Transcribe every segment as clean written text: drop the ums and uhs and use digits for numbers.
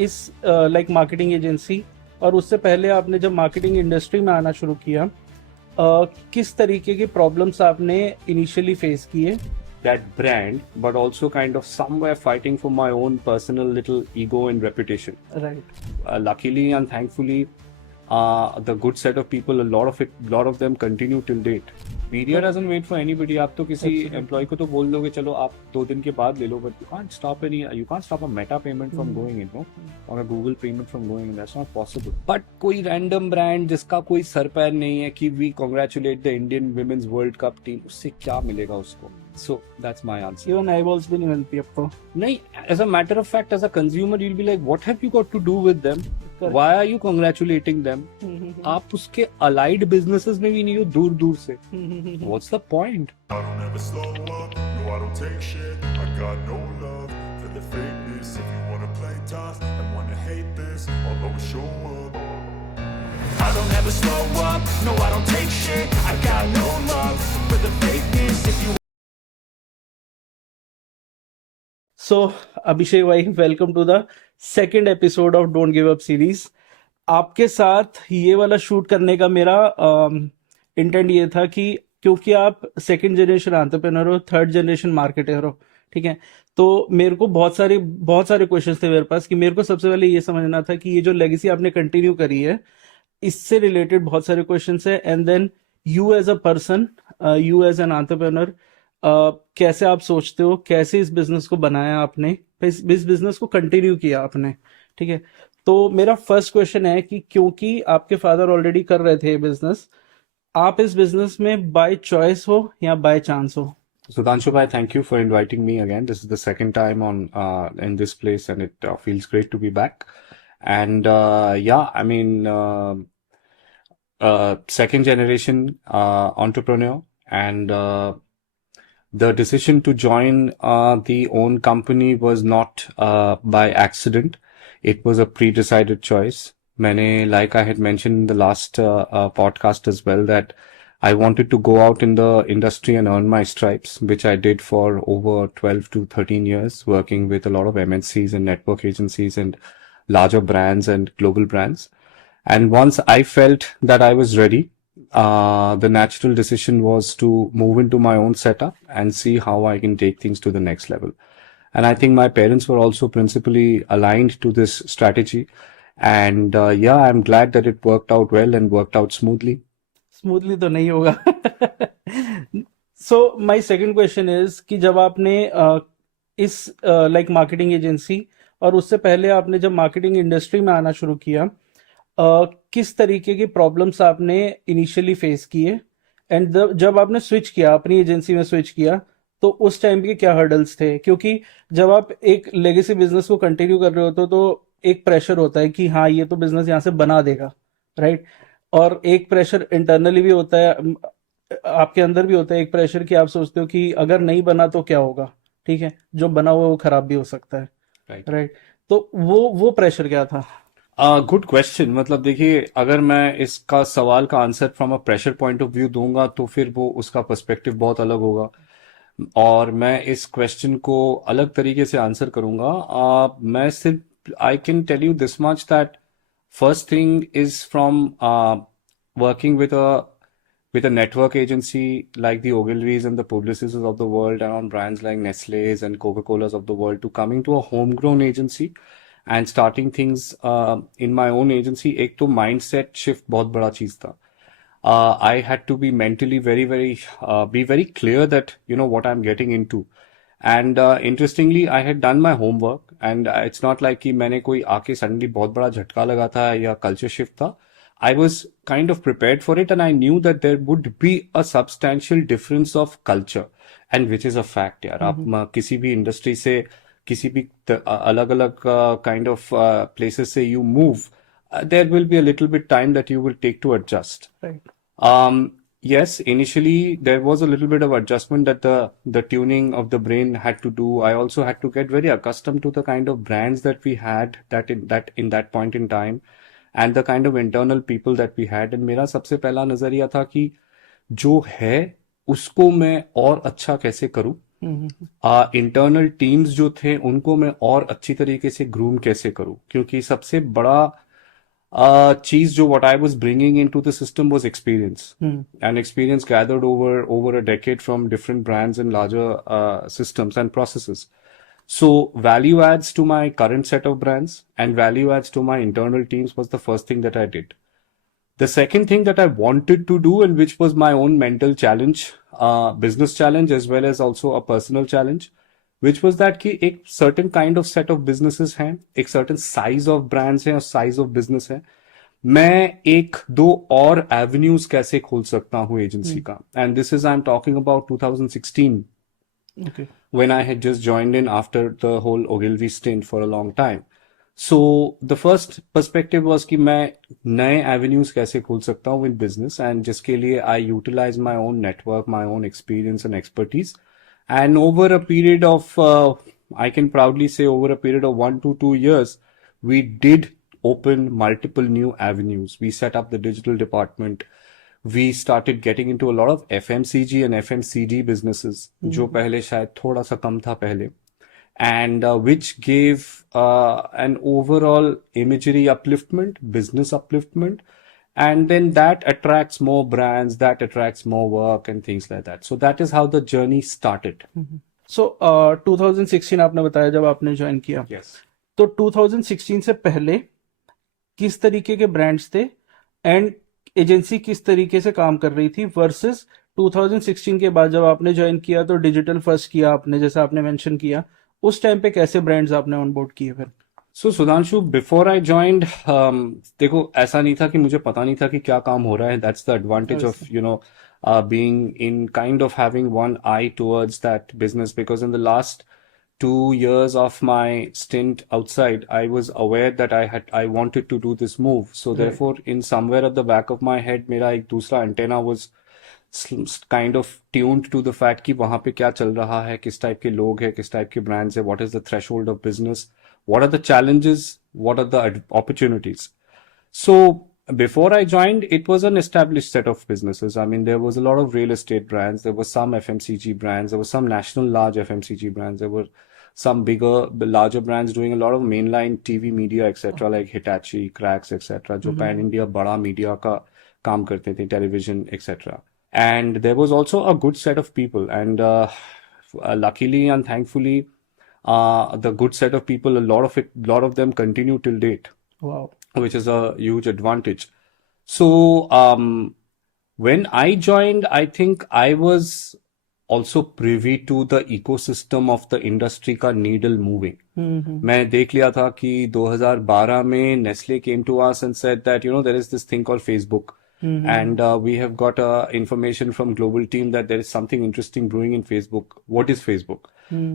इस like marketing agency और उससे पहले आपने जब मार्केटिंग इंडस्ट्री में आना शुरू किया, किस तरीके की प्रॉब्लम्स आपने इनिशियली फेस किए? that brand, but also kind of somewhere fighting for my own personal little ego and reputation. Right. Luckily and thankfully, the good set of people, a lot of them continue till date. Media तो doesn't wait for anybody. आप तो किसी absolutely. Employ को तो बोल दोगे चलो आप 2 दिन के बाद ले लो, but you can't stop a Meta payment from going in, no, or a Google payment from going in. That's not possible. But कोई random brand जिसका कोई सर पैर नहीं है कि we congratulate the Indian Women's World Cup team, उससे क्या मिलेगा उसको? So that's my answer. Even eyeballs भी नहीं मिलती अब तो। नहीं, as a matter of fact, as a consumer, you'll be like, what have you got to do with them? Correct. Why are you congratulating them? आप उसके allied businesses में भी नहीं हो दूर दूर से. What's the point? I don't ever slow up, no I don't take shit. I got no love for the fakeness. If you wanna play tough and wanna hate this, I'll always show up. I don't ever slow up, no I don't take shit. I got no love for the fakeness. If you so Abhishek भाई, welcome to the second episode of don't give up series. आपके साथ ये वाला shoot करने का मेरा intent ये था कि क्योंकि आप सेकंड जनरेशन एंटरप्रेन्योर हो, थर्ड जनरेशन मार्केटर हो, ठीक है, तो मेरे को बहुत सारे क्वेश्चंस थे मेरे पास कि मेरे को सबसे पहले ये समझना था कि ये जो लेगेसी आपने कंटिन्यू करी है, इससे रिलेटेड बहुत सारे क्वेश्चंस है। And then you as a person, you as an entrepreneur, कैसे आप सोचते हो, कैसे इस बिजनेस को बनाया आपने, इस बिजनेस को कंटिन्यू किया आपने, ठीक है। तो मेरा फर्स्ट क्वेश्चन है कि क्योंकि आपके फादर ऑलरेडी कर रहे थे बिजनेस, आप इस बिजनेस में बाय चॉइस हो या बाय चांस हो? Sudhanshu bhai, thank you for inviting me again. This is the second time on in this place, and it feels great to be back. And yeah, I mean, second generation entrepreneur, and the decision to join the own company was not by accident. It was a pre-decided choice. Like I had mentioned in the last podcast as well, that I wanted to go out in the industry and earn my stripes, which I did for over 12 to 13 years, working with a lot of MNCs and network agencies and larger brands and global brands. And once I felt that I was ready, the natural decision was to move into my own setup and see how I can take things to the next level. And I think my parents were also principally aligned to this strategy. And yeah, I'm glad that it worked out well and worked out smoothly. Smoothly तो नहीं होगा। So my second question is कि जब आपने इस like marketing agency और उससे पहले आपने जब मार्केटिंग इंडस्ट्री में आना शुरू किया, किस तरीके की प्रॉब्लम्स आपने इनिशियली फेस किए? एंड जब आपने स्विच किया, अपनी एजेंसी में स्विच किया, तो उस टाइम के क्या हर्डल्स थे? क्योंकि जब आप एक लेगेसी बिजनेस को कंटिन्यू कर रहे होते हो तो एक प्रेशर होता है कि हाँ, ये तो बिजनेस यहाँ से बना देगा, राइट? और एक प्रेशर इंटरनली भी होता है, आपके अंदर भी होता है एक प्रेशर कि आप सोचते हो कि अगर नहीं बना तो क्या होगा, ठीक है, जो बना हुआ है वो खराब भी हो सकता है, Right. राइट? तो वो प्रेशर क्या था? Good question. मतलब देखिए, अगर मैं इसका सवाल का answer from a pressure point of view दूंगा तो फिर वो उसका पर्सपेक्टिव बहुत अलग होगा, और मैं इस क्वेश्चन को अलग तरीके से आंसर करूंगा। मैं सिर्फ I can tell you this much that first thing is from working with a network agency like the Ogilvy's and the Publicis of the world, and on brands like Nestle's and Coca-Cola's of the world, to coming to a homegrown agency and starting things in my own agency. एक तो mindset shift बहुत बड़ा चीज था. I had to be mentally be very clear that you know what I'm getting into. And interestingly, I had done my homework, and it's not like कि मैंने कोई आके suddenly बहुत बड़ा झटका लगा था या culture shift था. I was kind of prepared for it, and I knew that there would be a substantial difference of culture, and which is a fact यार। आप किसी भी industry से, किसी भी अलग अलग kind of places से you move, there will be a little bit time that you will take to adjust. Right. Yes, initially there was a little bit of adjustment that the tuning of the brain had to do. I also had to get very accustomed to the kind of brands that we had in that point in time, and the kind of internal people that we had. And मेरा सबसे पहला नजरिया था कि जो है उसको मैं और अच्छा कैसे करूं, इंटरनल टीम्स जो थे उनको मैं और अच्छी तरीके से ग्रूम कैसे करूं, क्योंकि सबसे बड़ा चीज जो what I was bringing into the system was experience, and experience gathered over a decade from different brands and larger systems and processes. So value adds to my current set of brands and value adds to my internal teams was the first thing that I did. The second thing that I wanted to do, and which was my own mental challenge, business challenge, as well as also a personal challenge, which was that कि एक certain kind of set of businesses हैं, एक certain size of brands हैं और size of business है, मैं एक दो और avenues कैसे खोल सकता हूँ एजेंसी का. And this is I'm talking about 2016, Okay. when I had just joined in after the whole Ogilvy stint for a long time. So the first perspective was कि मैं नए avenues कैसे खोल सकता हूँ in business, and जिसके लिए I utilize my own network, my own experience and expertise. And over a period of, I can proudly say over a period of 1 to 2 years, we did open multiple new avenues. We set up the digital department. We started getting into a lot of FMCG and FMCD businesses, जो पहले शायद थोड़ा सा कम था पहले, and which gave an overall imagery upliftment, business upliftment, and then that attracts more brands, that attracts more work and things like that. So that is how the journey started. So 2016 आपने बताया जब आपने join किया, Yes. तो 2016 से पहले किस तरीके के ब्रांड्स थे एंड एजेंसी किस तरीके से काम कर रही थी वर्सेस 2016 के बाद जब आपने ज्वाइन किया तो डिजिटल फर्स्ट किया आपने, जैसा आपने मेंशन किया, उस टाइम पे कैसे ब्रांड्स आपने ऑनबोर्ड किए फिर? So Sudhanshu, before I joined, देखो ऐसा नहीं था कि मुझे पता नहीं था कि क्या काम हो रहा है. That's the advantage of, you know, being in kind of having one eye towards that business, because in the last 2 years of my stint outside, I was aware that I wanted to do this move. So therefore, in somewhere at the back of my head, मेरा एक दूसरा antenna was kind of tuned to the fact कि वहां पे क्या चल रहा है, किस टाइप के लोग हैं, किस टाइप के brands है, what is the threshold of business, what are the challenges, what are the opportunities. So before I joined, it was an established set of businesses. I mean, there was a lot of real estate brands, there were some FMCG brands, there were some national large FMCG brands, there were some bigger, larger brands doing a lot of mainline TV media, etc., like Hitachi, Cracks, etc., जो pan India बड़ा media का काम करते थे, television, etc. And there was also a good set of people, and luckily and thankfully, the good set of people, lot of them continue till date, Wow. which is a huge advantage. So, when I joined, I think I was also privy to the ecosystem of the industry का needle moving. मैं देख लिया था कि 2012 में Nestle came to us and said that, you know, there is this thing called Facebook. And we have got information from global team that there is something interesting brewing in Facebook. What is Facebook?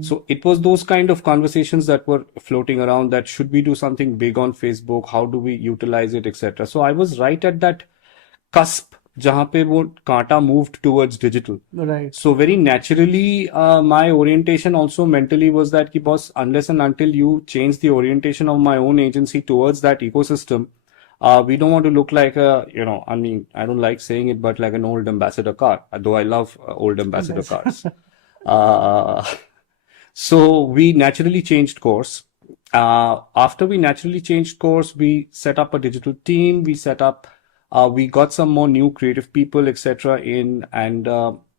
So it was those kind of conversations that were floating around, that should we do something big on Facebook? How do we utilize it, etc. So I was right at that cusp जहाँ पे वो कांटा moved towards digital. Right. So very naturally, my orientation also mentally was that कि boss, unless and until you change the orientation of my own agency towards that ecosystem, we don't want to look like a, you know, I mean, I don't like saying it, but like an old ambassador car, though I love old ambassador cars. So we naturally changed course. After we naturally changed course, we set up a digital team. We set up, we got some more new creative people, etc. in, and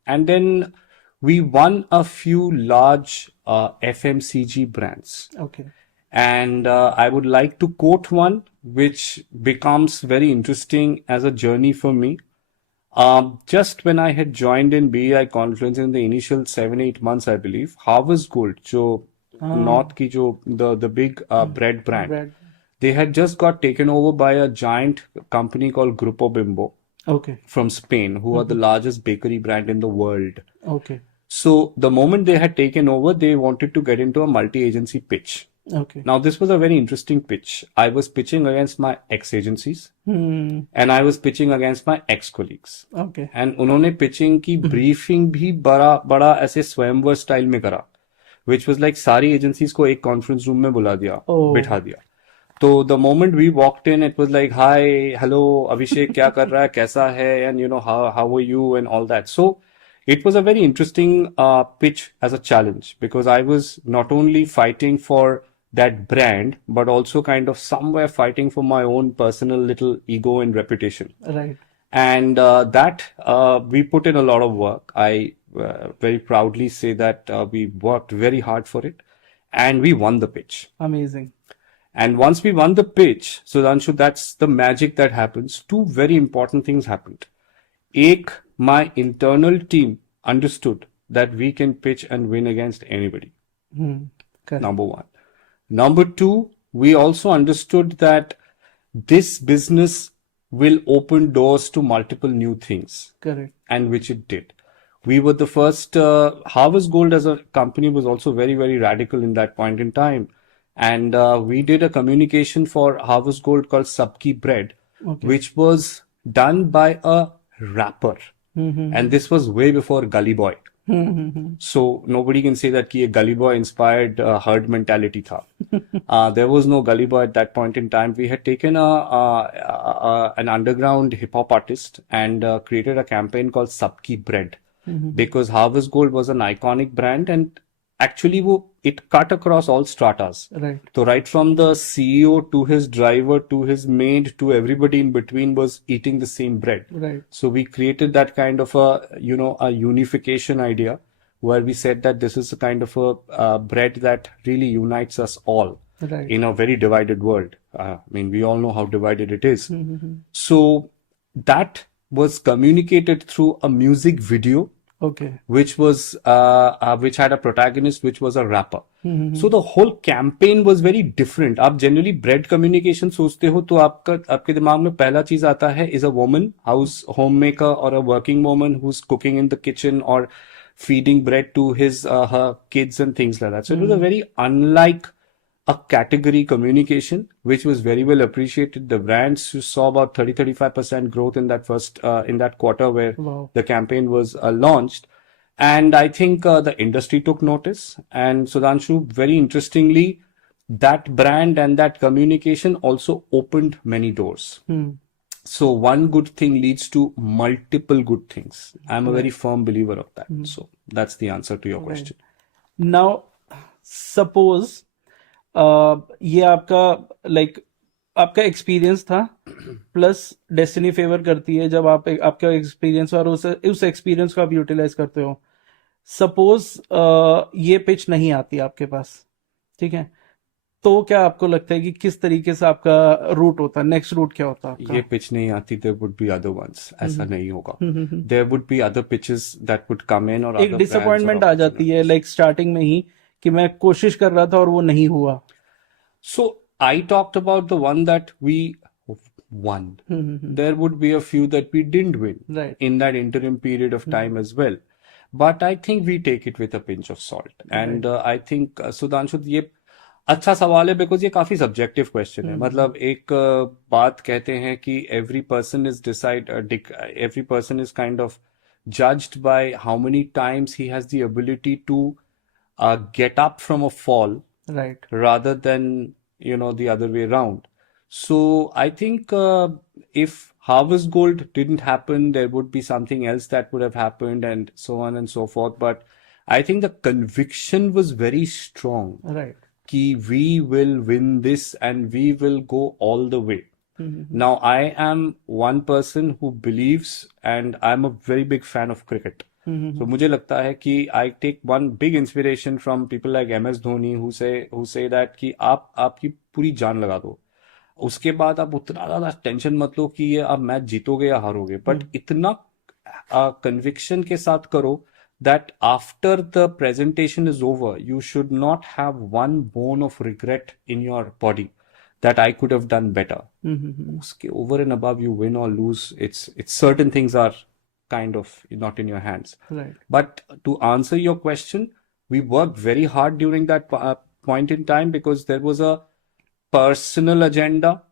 then we won a few large FMCG brands. Okay. And I would like to quote one which becomes very interesting as a journey for me. Just when I had joined in BEI Confluence in the initial 7-8 months, I believe, Harvest Gold, जो North की जो the big bread brand, Bread. they had just got taken over by a giant company called Grupo Bimbo Okay. from Spain, who are the largest bakery brand in the world. Okay. So the moment they had taken over, they wanted to get into a multi-agency pitch. Okay. Now, this was a very interesting pitch. I was pitching against my ex-agencies and I was pitching against my ex-colleagues. Okay. And उन्होंने pitching की briefing भी बड़ा ऐसे स्वयंवर style में करा, which was like सारी agencies को एक conference room में बुला दिया, बिठा दिया. तो the moment we walked in, it was like, hi, hello, Abhishek, क्या कर रहा है, कैसा है, and you know, how are you and all that. So it was a very interesting pitch as a challenge because I was not only fighting for that brand, but also kind of somewhere fighting for my own personal little ego and reputation. Right. And that we put in a lot of work. I very proudly say that we worked very hard for it and we won the pitch. Amazing. And once we won the pitch, Sudhanshu, that's the magic that happens. Two very important things happened. Ek, my internal team understood that we can pitch and win against anybody. Correct. Number one. Number two, we also understood that this business will open doors to multiple new things, Correct. and which it did. We were the first, Harvest Gold as a company was also very, very radical in that point in time. And we did a communication for Harvest Gold called Sabki Bread, Okay. which was done by a rapper. And this was way before Gully Boy. So nobody can say that ki a Gully Boy inspired herd mentality tha. There was no Gully Boy at that point in time. We had taken an underground hip hop artist and created a campaign called Sabki Bread because Harvest Gold was an iconic brand and actually it cut across all stratas. Right. So right from the CEO to his driver to his maid to everybody in between was eating the same bread. Right. So we created that kind of a unification idea where we said that this is a kind of a bread that really unites us all Right. in a very divided world. I mean, we all know how divided it is. So that was communicated through a music video Okay. which had a protagonist which was a rapper. So the whole campaign was very different. आप generally bread communication सोचते हो तो आपके दिमाग में पहला चीज आता है is a woman, house homemaker or a working woman who's cooking in the kitchen or feeding bread to her kids and things like that. So it was a very unlike a category communication, which was very well appreciated. The brands saw about 30-35% growth in that in that quarter where Wow. the campaign was launched. And I think the industry took notice. And Sudhanshu, very interestingly, that brand and that communication also opened many doors. So one good thing leads to multiple good things. I'm a very firm believer of that. So that's the answer to your question. Now, suppose ये आपका experience था plus destiny favour करती है जब आपका experience और उस experience को आप यूटिलाइज करते हो. सपोज ये पिच नहीं आती आपके पास, ठीक है, तो क्या आपको लगता है कि किस तरीके से आपका रूट होता, नेक्स्ट रूट क्या होता आपका? ये पिच नहीं आती, there would be other ones. ऐसा नहीं होगा. There would be other pitches that would come in or एक other डिसअपॉइंटमेंट brands or आ जाती है लाइक स्टार्टिंग में ही कि मैं कोशिश कर रहा था और वो नहीं हुआ. So I talked about the one that we won. There would be a few that we didn't win Right. in that interim period of time as well. But I think we take it with a pinch of salt. And I think Sudhanshu, ये अच्छा सवाल है because ये काफी subjective question है. मतलब एक बात कहते हैं कि every person is kind of judged by how many times he has the ability to get up from a fall right. rather than the other way around. So I think if Harvest Gold didn't happen, there would be something else that would have happened and so on and so forth. But I think the conviction was very strong right. कि we will win this and we will go all the way. Now I am one person who believes and I'm a very big fan of cricket. So मुझे लगता है कि I take one big inspiration from people like MS Dhoni who say that कि आप आपकी पूरी जान लगा दो, उसके बाद आप उतना ज्यादा टेंशन मत लो कि ये अब मैच जीतोगे या हारोगे, बट इतना कन्विक्शन के साथ करो that after the presentation is over, you should not have one bone of regret in your body that I could have done better. उसके over and above you win or lose, it's certain things are kind of not in your hands. Right. But to answer your question, we worked very hard during that point in time because there was a personal agenda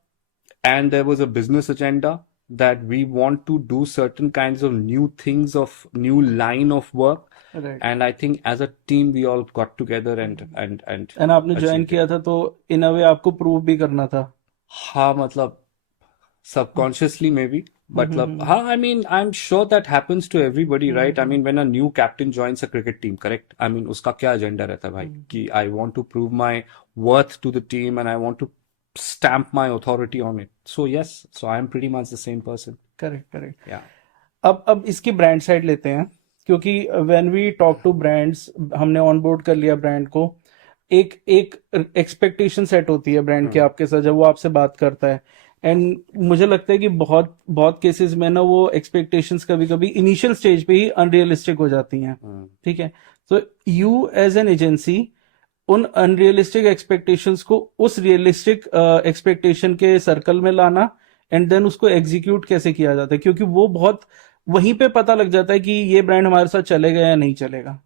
and there was a business agenda that we want to do certain kinds of new things of new line of work. Right. And I think as a team we all got together and आपने join किया था तो इन अ वे आपको prove भी करना था. हाँ, मतलब subconsciously maybe, मतलब हाँ, I mean, I'm sure that happens to everybody, right? I mean, when a new captain joins a cricket team, correct? I mean, उसका क्या agenda रहता है भाई कि I want to prove my worth to the team and I want to stamp my authority on it. So yes, so I'm pretty much the same person. Correct correct. Yeah. अब इसकी brand side लेते हैं, क्योंकि when we talk to brands, हमने on board कर लिया brand को, एक एक एक्सपेक्टेशन सेट होती है ब्रांड के आपके साथ जब वो आपसे बात करता है, एंड मुझे लगता है कि बहुत बहुत केसेस में ना वो एक्सपेक्टेशंस कभी कभी इनिशियल स्टेज पे ही अनरियलिस्टिक हो जाती हैं। ठीक है, तो यू एज एन एजेंसी उन अनरियलिस्टिक एक्सपेक्टेशंस को उस रियलिस्टिक एक्सपेक्टेशन के सर्कल में लाना, एंड देन उसको एग्जीक्यूट कैसे किया जाता है, क्योंकि वो बहुत वहीं पे पता लग जाता है कि ये ब्रांड हमारे साथ चलेगा या नहीं चलेगा।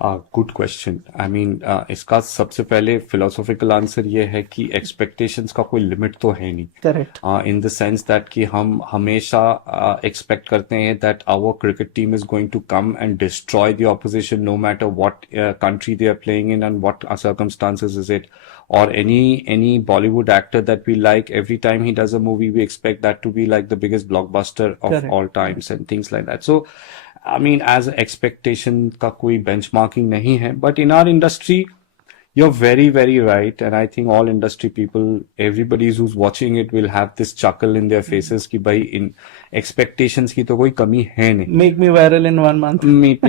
Good question. आई मीन, इसका सबसे पहले फिलोसॉफिकल आंसर ये है कि एक्सपेक्टेशंस का कोई लिमिट तो है नहीं। Correct. In the sense that कि हम हमेशा एक्सपेक्ट करते हैं that our cricket team is going to come and destroy the opposition no matter what country they are playing in and what circumstances is it, or any Bollywood actor that we like, every time he does a movie we expect that to be like the biggest blockbuster of Correct. all times and things like that. So I mean, as expectation का कोई benchmarking नहीं है, but in our industry, you're very, very right, and I think all industry people, everybody who's watching it will have this chuckle in their faces कि भाई in expectations की तो कोई कमी है नहीं। Make me viral in 1 month. make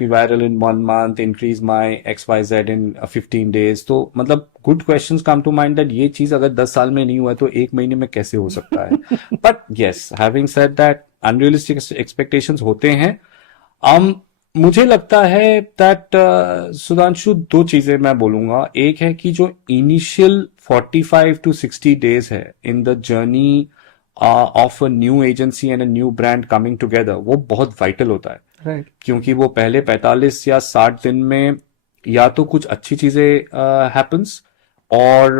me viral in 1 month, increase my XYZ in 15 days. तो मतलब good questions come to mind that ये चीज अगर 10 साल में नहीं हुआ तो 1 महीने में कैसे हो सकता है। But yes, having said that, unrealistic expectations होते हैं। मुझे लगता है दैट सुधांशु, 2 चीजें मैं बोलूंगा। एक है कि जो इनिशियल 45 to 60 days है in the journey of a new agency and a new brand coming together, वो बहुत वाइटल होता है। राइट। क्योंकि वो पहले 45 या 60 दिन में या तो कुछ अच्छी चीजें happens, or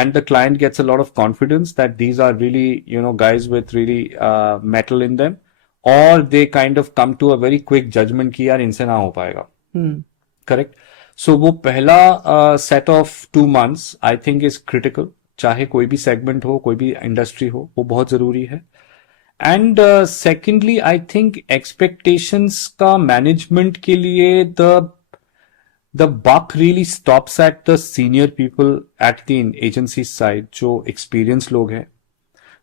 and the client gets a lot of confidence that these are really, you know, guys with really metal in them, or they kind of come to a very quick judgment कि यार इनसे ना हो पाएगा। Correct? So वो पहला set of 2 months I think is critical, चाहे कोई भी segment हो, कोई भी industry हो, वो बहुत जरूरी है। And secondly, I think expectations का management के लिए the buck really stops at the senior people at the agency side, जो experienced लोग हैं,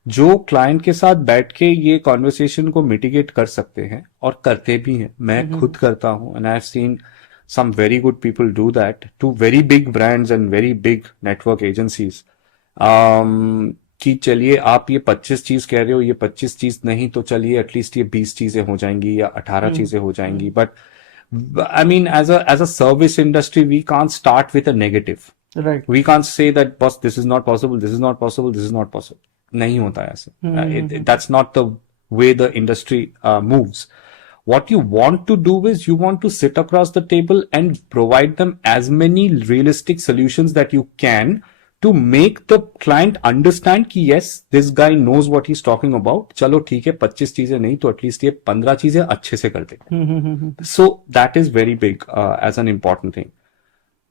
जो क्लाइंट के साथ बैठ के ये कॉन्वर्सेशन को मिटिगेट कर सकते हैं और करते भी हैं। मैं खुद करता हूं, and I have seen some very good people do that to very big brands and very big network agencies, कि चलिए आप ये 25 चीज कह रहे हो, ये 25 चीज नहीं तो चलिए एटलीस्ट ये 20 चीजें हो जाएंगी या 18 चीजें हो जाएंगी। But I mean, as a service industry, we can't start with a negative. Right. We can't say that, boss, this is not possible, this is not possible, this is not possible. नहीं होता है ऐसे। That's not the way the industry moves. What you want to do is you want to sit across the table and provide them as many realistic solutions that you can to make the client understand कि yes, this guy knows what he's talking about. चलो ठीक है, 25 चीजें नहीं तो at least ये 15 चीजें अच्छे से कर दे। So that is very big as an important thing.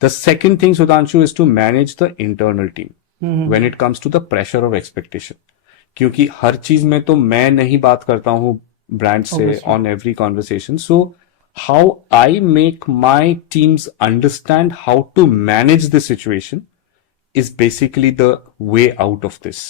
The second thing, Sudhanshu, is to manage the internal team when it comes to the pressure of expectation. क्योंकि हर चीज में तो मैं नहीं बात करता हूँ ब्रांड से on every conversation. So how I make my teams understand how to manage the situation is basically the way out of this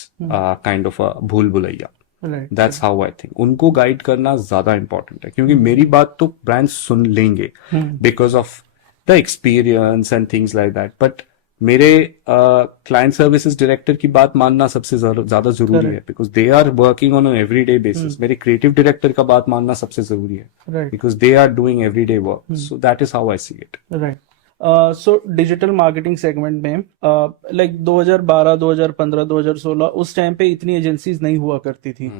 kind of a भूल Bhulaiyaa. Right. That's how I think. उनको guide करना ज्यादा important है, क्योंकि मेरी बात तो brand सुन लेंगे because of the experience and things like that, but मेरे क्लाइंट सर्विसेज डायरेक्टर की बात मानना सबसे ज्यादा जरूरी है, because they are working on an everyday basis. मेरे क्रिएटिव डायरेक्टर का बात मानना सबसे जरूरी है, Right. Because they are doing everyday work. So that is how I see it. Right. So digital marketing segment में लाइक 2012, 2015, 2016 उस टाइम पे इतनी एजेंसीज नहीं हुआ करती थी।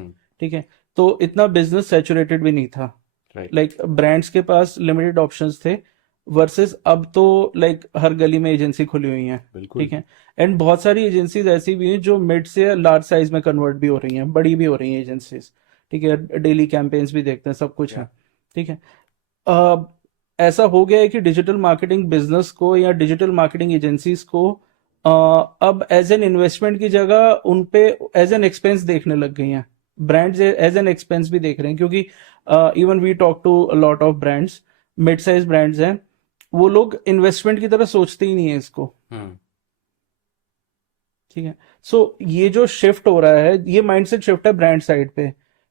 ठीक है, तो इतना बिजनेस सैचुरेटेड भी नहीं था। Right. लाइक ब्रांड्स के पास लिमिटेड ऑप्शंस थे वर्सेस अब तो लाइक हर गली में एजेंसी खुली हुई है। बिल्कुल। ठीक है, एंड बहुत सारी एजेंसीज ऐसी भी हैं जो मिड से लार्ज साइज में कन्वर्ट भी हो रही हैं, बड़ी भी हो रही हैं एजेंसीज। ठीक है, डेली कैंपेन्स भी देखते हैं, सब कुछ है। ठीक है, ऐसा हो गया है कि डिजिटल मार्केटिंग बिजनेस को या डिजिटल मार्केटिंग एजेंसीज को अब एज एन इन्वेस्टमेंट की जगह उन पे एज एन एक्सपेंस देखने लग गई हैं। ब्रांड्स एज एन एक्सपेंस भी देख रहे हैं, क्योंकि even we talk to lot of brands, mid size brands हैं, वो लोग इन्वेस्टमेंट की तरह सोचते ही नहीं है इसको। हम्म ठीक है। सो ये जो शिफ्ट हो रहा है, ये माइंडसेट शिफ्ट है ब्रांड साइड पे।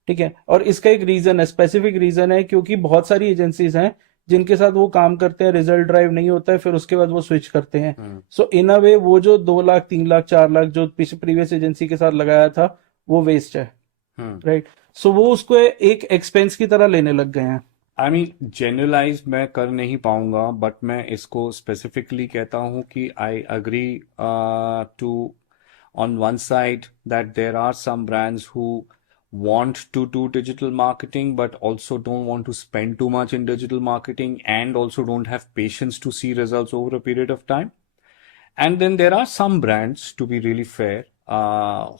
ठीक है। और इसका एक रीजन है, स्पेसिफिक रीजन है, क्योंकि बहुत सारी एजेंसीज हैं जिनके साथ वो काम करते हैं, रिजल्ट ड्राइव नहीं होता है, फिर उसके बाद वो स्विच करते हैं। हम्म सो इन अ वे वो जो 2 लाख 3 लाख 4 लाख जो प्रीवियस एजेंसी के साथ लगाया था, वो वेस्ट है। हम्म राइट। सो वो उसको एक एक्सपेंस की तरह लेने लग गए हैं। आई मीन जनरलाइज मैं कर नहीं पाऊंगा, बट मैं इसको स्पेसिफिकली कहता हूँ कि I agree to on one side that there are some brands who want to do digital marketing but also don't want to spend too much in digital marketing and also don't have patience to see results over a period of time. And then there are some brands, to be really fair,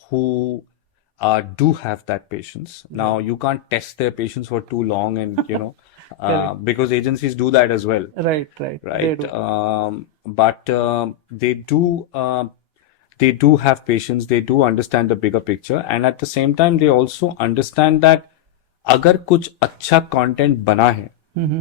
who do have that patience. Now, Right. you can't test their patience for too long, and Correct. because agencies do that as well, Right, right. They right? do. But they do have patience. They do understand the bigger picture, and at the same time, they also understand that अगर कुछ अच्छा content बना है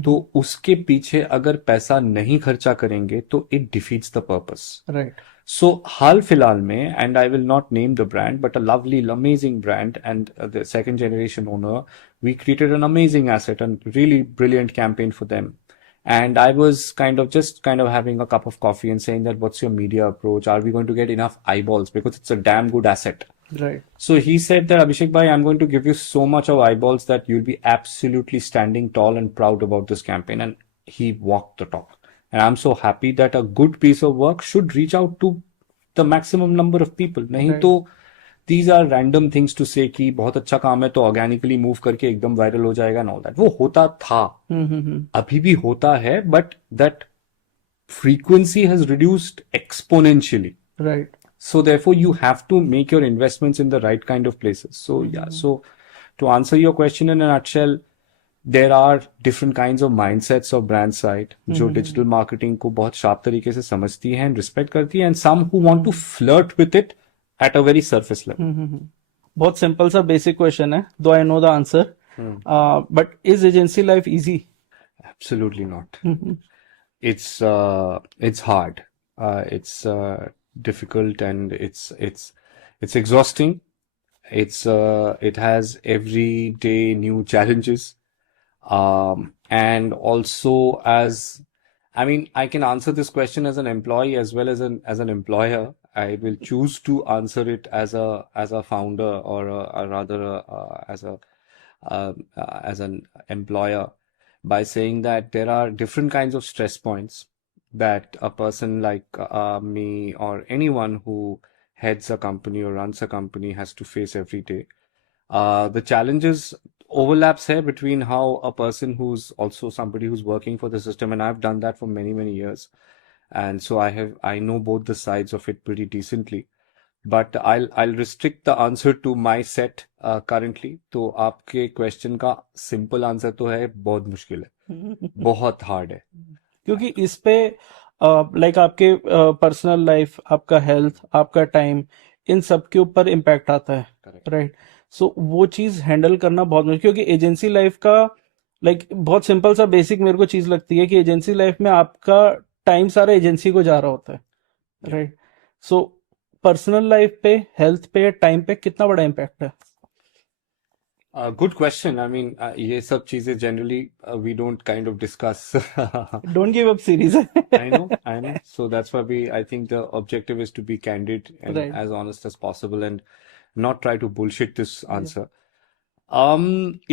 तो उसके पीछे अगर पैसा नहीं खर्चा करेंगे तो it defeats the purpose. Right. सो हाल फिलहाल में, and I will not name the brand, but a lovely amazing brand and the second generation owner, we created an amazing asset and really brilliant campaign for them. And I was kind of having a cup of coffee and saying that, what's your media approach? Are we going to get enough eyeballs? Because it's a damn good asset. Right. So he said that, Abhishek bhai, I'm going to give you so much of eyeballs that you'll be absolutely standing tall and proud about this campaign. And he walked the talk. And I'm so happy that a good piece of work should reach out to the maximum number of people. नहीं Right. तो these are random things to say कि बहुत अच्छा काम है तो organically move करके एकदम viral हो जाएगा and all that. वो होता था, अभी भी होता है, but that frequency has reduced exponentially. Right. So therefore, you have to make your investments in the right kind of places. So yeah, so to answer your question in a nutshell, there are different kinds of mindsets of brand side जो digital marketing को बहुत sharp तरीके से समझती हैं and respect करती हैं, and some who want to flirt with it at a very surface level. बहुत सिंपल सा बेसिक क्वेश्चन है, दो I know the answer, but is agency life easy? Absolutely not. It's hard. It's difficult, and it's exhausting. It has every day new challenges. And also, I mean, I can answer this question as an employee as well as an employer. I will choose to answer it as a founder, or rather as an employer, by saying that there are different kinds of stress points that a person like me or anyone who heads a company or runs a company has to face every day. The challenges overlaps here between how a person who's also somebody who's working for the system, and I've done that for many years, and so I know both the sides of it pretty decently. But I'll restrict the answer to my set currently. तो आपके question का simple answer तो है बहुत मुश्किल है, बहुत hard है. क्योंकि इस पे लाइक आपके पर्सनल लाइफ, आपका हेल्थ, आपका टाइम, इन सब के ऊपर इम्पैक्ट आता है। Correct. राइट। सो वो चीज हैंडल करना बहुत मुश्किल, क्योंकि एजेंसी लाइफ का लाइक बहुत सिंपल सा बेसिक मेरे को चीज लगती है कि एजेंसी लाइफ में आपका टाइम सारा एजेंसी को जा रहा होता है। Yeah. Right. So personal life पे, हेल्थ पे, टाइम पे कितना बड़ा इम्पैक्ट है? Good question. I mean, ये सब चीजें generally we don't kind of discuss. Don't give up series है। I know. So that's why I think the objective is to be candid and Right. as honest as possible and not try to bullshit this answer.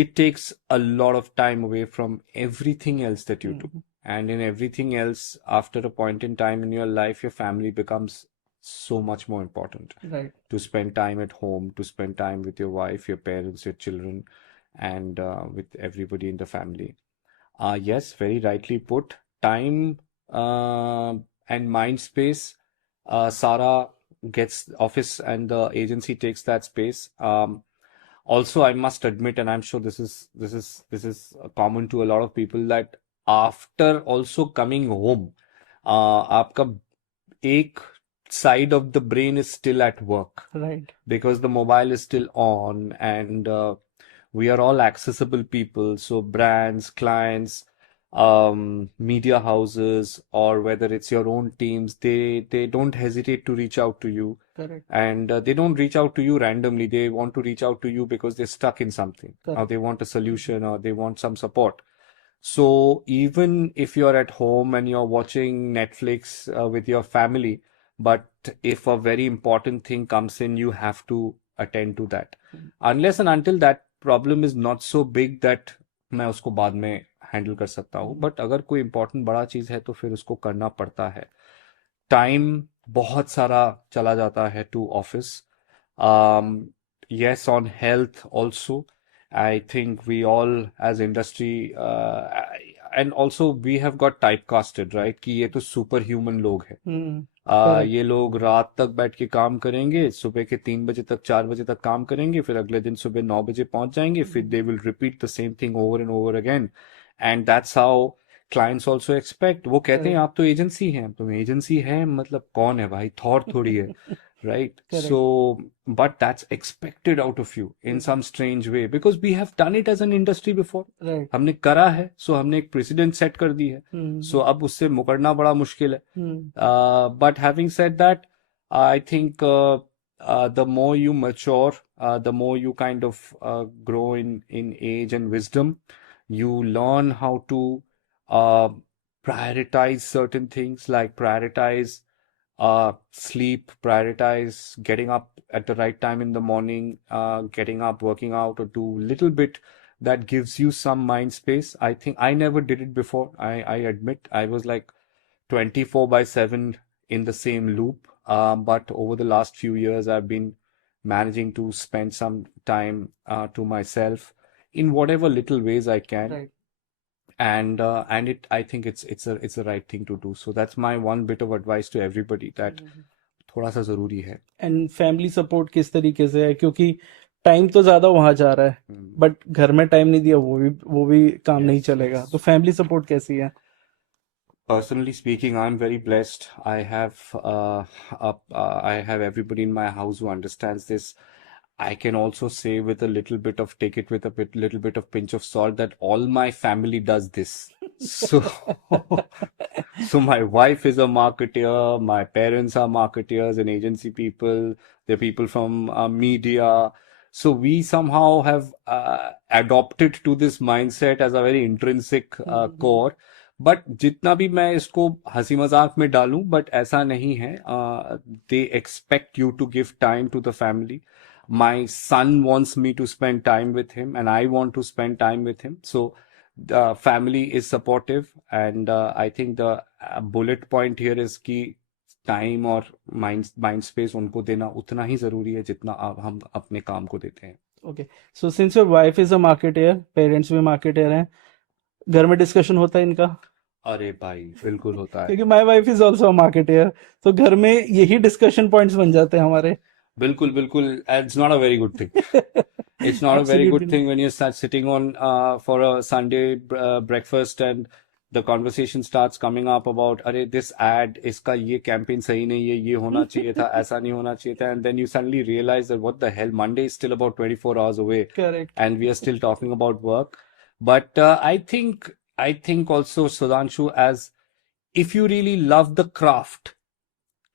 It takes a lot of time away from everything else that you do. And in everything else, after a point in time in your life, your family becomes so much more important. Right. To spend time at home, to spend time with your wife, your parents, your children, and with everybody in the family. Yes, very rightly put. Time and mind space. Sarah gets office and the agency takes that space. Also, I must admit, and I'm sure this is common to a lot of people, that after also coming home, आपका एक side of the brain is still at work Right. because the mobile is still on, and we are all accessible people. So brands, clients, media houses, or whether it's your own teams, they don't hesitate to reach out to you. Correct. And they don't reach out to you randomly. They want to reach out to you because they're stuck in something, or Correct. they want a solution, or they want some support. So even if you're at home and you're watching Netflix with your family, but if a very important thing comes in, you have to attend to that. Unless and until that problem is not so big that मैं उसको बाद में handle कर सकता हूँ, but अगर कोई important बड़ा चीज़ है तो फिर उसको करना पड़ता है. टाइम बहुत सारा चला जाता है to office. Yes, on health also. I think we all as industry, and also we have got typecasted, right? कि ये तो superhuman लोग हैं. Correct. ये लोग रात तक बैठ के काम करेंगे, सुबह के 3 बजे तक 4 बजे तक काम करेंगे, फिर अगले दिन सुबह 9 बजे पहुंच जाएंगे, फिर they will repeat the same thing over and over again. And that's how clients also expect. वो कहते हैं Correct. आप तो एजेंसी हैं. तुम एजेंसी है मतलब कौन है भाई? थॉर थोड़ी है. Right? Correct. So, but that's expected out of you in some strange way because we have done it as an industry before. Right. हमने करा है, so हमने एक precedent set कर दी है. So अब उससे मुकरना बड़ा मुश्किल है. But having said that, I think the more you mature, the more you kind of grow in age and wisdom, you learn how to prioritize certain things, like prioritize sleep, prioritize getting up at the right time in the morning, getting up, working out, or do little bit that gives you some mind space. I think I never did it before. I admit I was like 24/7 in the same loop. But over the last few years, I've been managing to spend some time to myself in whatever little ways I can. Right. And I think it's the right thing to do. So that's my one bit of advice to everybody, that थोड़ा सा जरूरी है. And family support किस तरीके से है, क्योंकि time तो ज्यादा वहां जा रहा है बट घर में टाइम नहीं दिया, वो भी काम नहीं Yes, चलेगा. yes. तो फैमिली सपोर्ट कैसी है? Personally speaking, I'm very blessed. I have everybody in my house who understands this. I can also say with a little bit of, take it with a little bit of pinch of salt, that all my family does this. So, so my wife is a marketer, my parents are marketers and agency people, they're people from media. So we somehow have adopted to this mindset as a very intrinsic core. But जितना भी मैं इसको हंसी मजाक में डालूं, but ऐसा नहीं है. They expect you to give time to the family. My son wants me to spend time with him, and I want to spend time with him. So the family is supportive, and I think the bullet point here is कि time और mind space उनको देना उतना ही जरूरी है जितना हम अपने काम को देते हैं. Okay. So since your wife is a marketer, parents भी मार्केटर हैं, घर में डिस्कशन होता है इनका? अरे भाई बिल्कुल होता है. क्योंकि my wife is also a marketer, तो घर में यही डिस्कशन पॉइंट्स बन जाते हैं हमारे. बिल्कुल बिल्कुल. It's not a very good thing. It's not a very good Absolutely. thing when you start sitting on for a Sunday breakfast and the conversation starts coming up about अरे this ad, इसका ये campaign सही नहीं है, ये होना चाहिए था, ऐसा नहीं होना चाहिए था, and then you suddenly realize that what the hell, Monday is still about 24 hours away Correct. and we are still talking about work. But I think also, Sudhanshu, as if you really love the craft,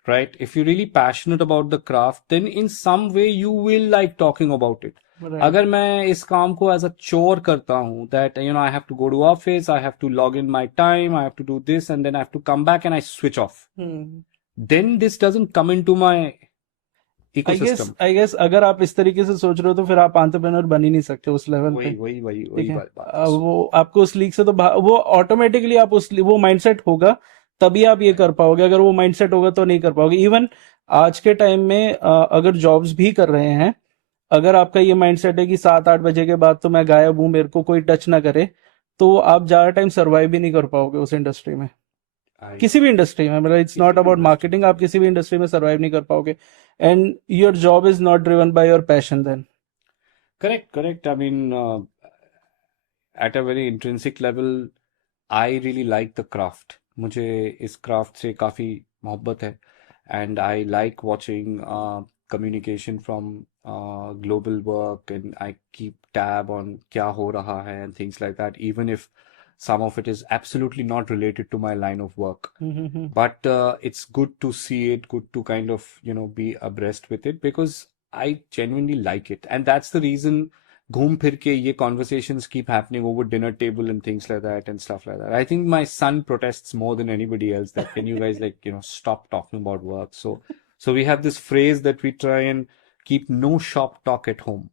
right? If you're really passionate about the craft, then in some way you will like talking about it. Right. अगर मैं इस काम को as a chore करता हूँ, that I have to go to office, I have to log in my time, I have to do this, and then I have to come back and I switch off. Then this doesn't come into my ecosystem. I guess अगर आप इस तरीके से सोच रहे हो तो फिर आप एंटरप्रेन्योर बन ही नहीं सकते उस लेवल पे. वही ठीक है. बात. वो आपको उस लीग से तो वो ऑटोमेटिकली आप वो माइंडसेट होगा तभी आप ये कर पाओगे. अगर वो माइंडसेट होगा तो नहीं कर पाओगे. इवन आज के टाइम में अगर जॉब्स भी कर रहे हैं, अगर आपका ये माइंडसेट है कि 7-8 बजे के बाद तो मैं गायब हूं, मेरे को कोई टच ना करे, तो आप ज्यादा टाइम सर्वाइव भी नहीं कर पाओगे उस इंडस्ट्री में. किसी भी इंडस्ट्री में, मतलब इट्स नॉट अबाउट मार्केटिंग, आप किसी भी इंडस्ट्री में सर्वाइव नहीं कर पाओगे. And your job is not driven by your passion then. Correct. I mean, at a very intrinsic level, I really like the craft. मुझे इस क्राफ्ट से काफी मोहब्बत है. and I like watching communication from global work, and I keep tab on क्या हो रहा है and things like that, even if some of it is absolutely not related to my line of work. But it's good to see it, good to kind of, be abreast with it because I genuinely like it. And that's the reason घूम फिर के ये conversations keep happening over dinner table and things like that and stuff like that. I think my son protests more than anybody else that can you guys stop talking about work. So we have this phrase that we try and keep no shop talk at home.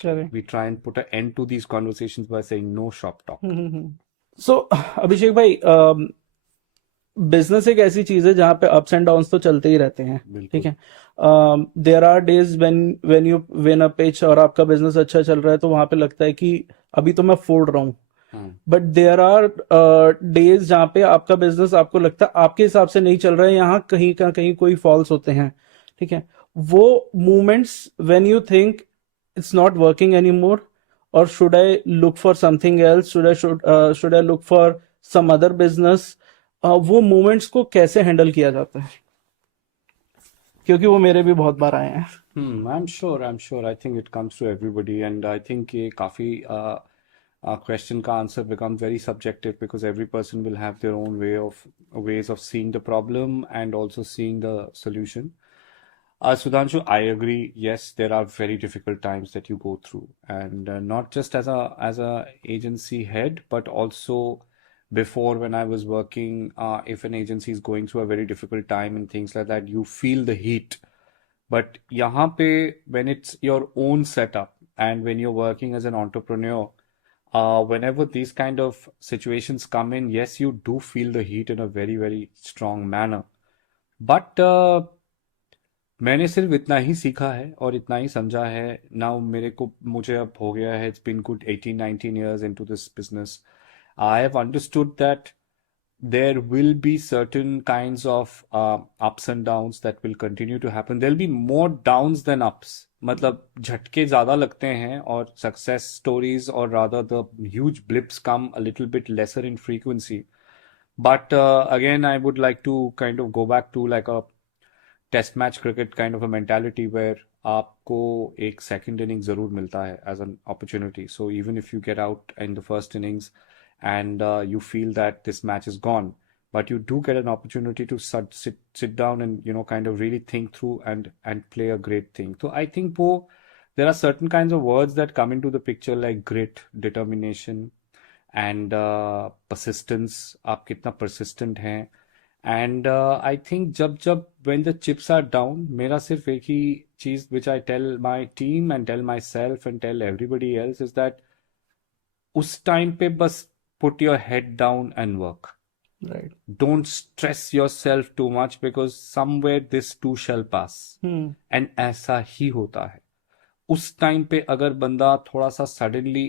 Correct. We try and put an end to these conversations by saying no shop talk. सो अभिषेक भाई, business एक ऐसी चीज है जहाँ पे ups and downs तो चलते ही रहते हैं, ठीक बिल्कुल। है. There are days when you win a pitch और आपका बिजनेस अच्छा चल रहा है तो वहां पे लगता है कि अभी तो मैं फोड़ रहा हूँ. बट देयर आर डेज जहाँ पे आपका बिजनेस आपको लगता है आपके हिसाब से नहीं चल रहा है, यहाँ कहीं का कहीं कोई फॉल्स होते हैं, ठीक है. वो moments when you think it's not working anymore, or should I look for something else, should I look for some other business, वो moments को कैसे handle किया जाता है, क्योंकि वो मेरे भी बहुत बार आए हैं. I'm sure. I think it comes to everybody, and I think ये काफी question का answer becomes very subjective because every person will have their own ways of seeing the problem and also seeing the solution. Sudhanshu, I agree. Yes, there are very difficult times that you go through, and not just as a agency head, but also before when I was working. If an agency is going through a very difficult time and things like that, you feel the heat. But यहाँ पे when it's your own setup and when you're working as an entrepreneur, whenever these kind of situations come in, yes, you do feel the heat in a very, very strong manner. But मैंने सिर्फ इतना ही सीखा है और इतना ही समझा है. Now मुझे अब हो गया है, it's been good 18-19 years into this business. I have understood that there will be certain kinds of ups and downs that will continue to happen. There'll be more downs than ups. मतलब झटके ज्यादा लगते हैं और success stories or rather the huge blips come a little bit lesser in frequency. But again, I would like to kind of go back to like a test match cricket kind of a mentality where आपको एक second inning जरूर मिलता है as an opportunity. So even if you get out in the first innings and you feel that this match is gone, but you do get an opportunity to sit down and kind of really think through and play a great thing. So I think there are certain kinds of words that come into the picture like grit, determination, and persistence. आप कितना persistent हैं. And I think जब when the chips are down, मेरा सिर्फ एक ही चीज which I tell my team and tell myself and tell everybody else is that उस time पे बस put your head down and work. Right. Don't stress yourself too much because somewhere this too shall pass. And ऐसा ही होता है. उस time पे अगर बंदा थोड़ा सा suddenly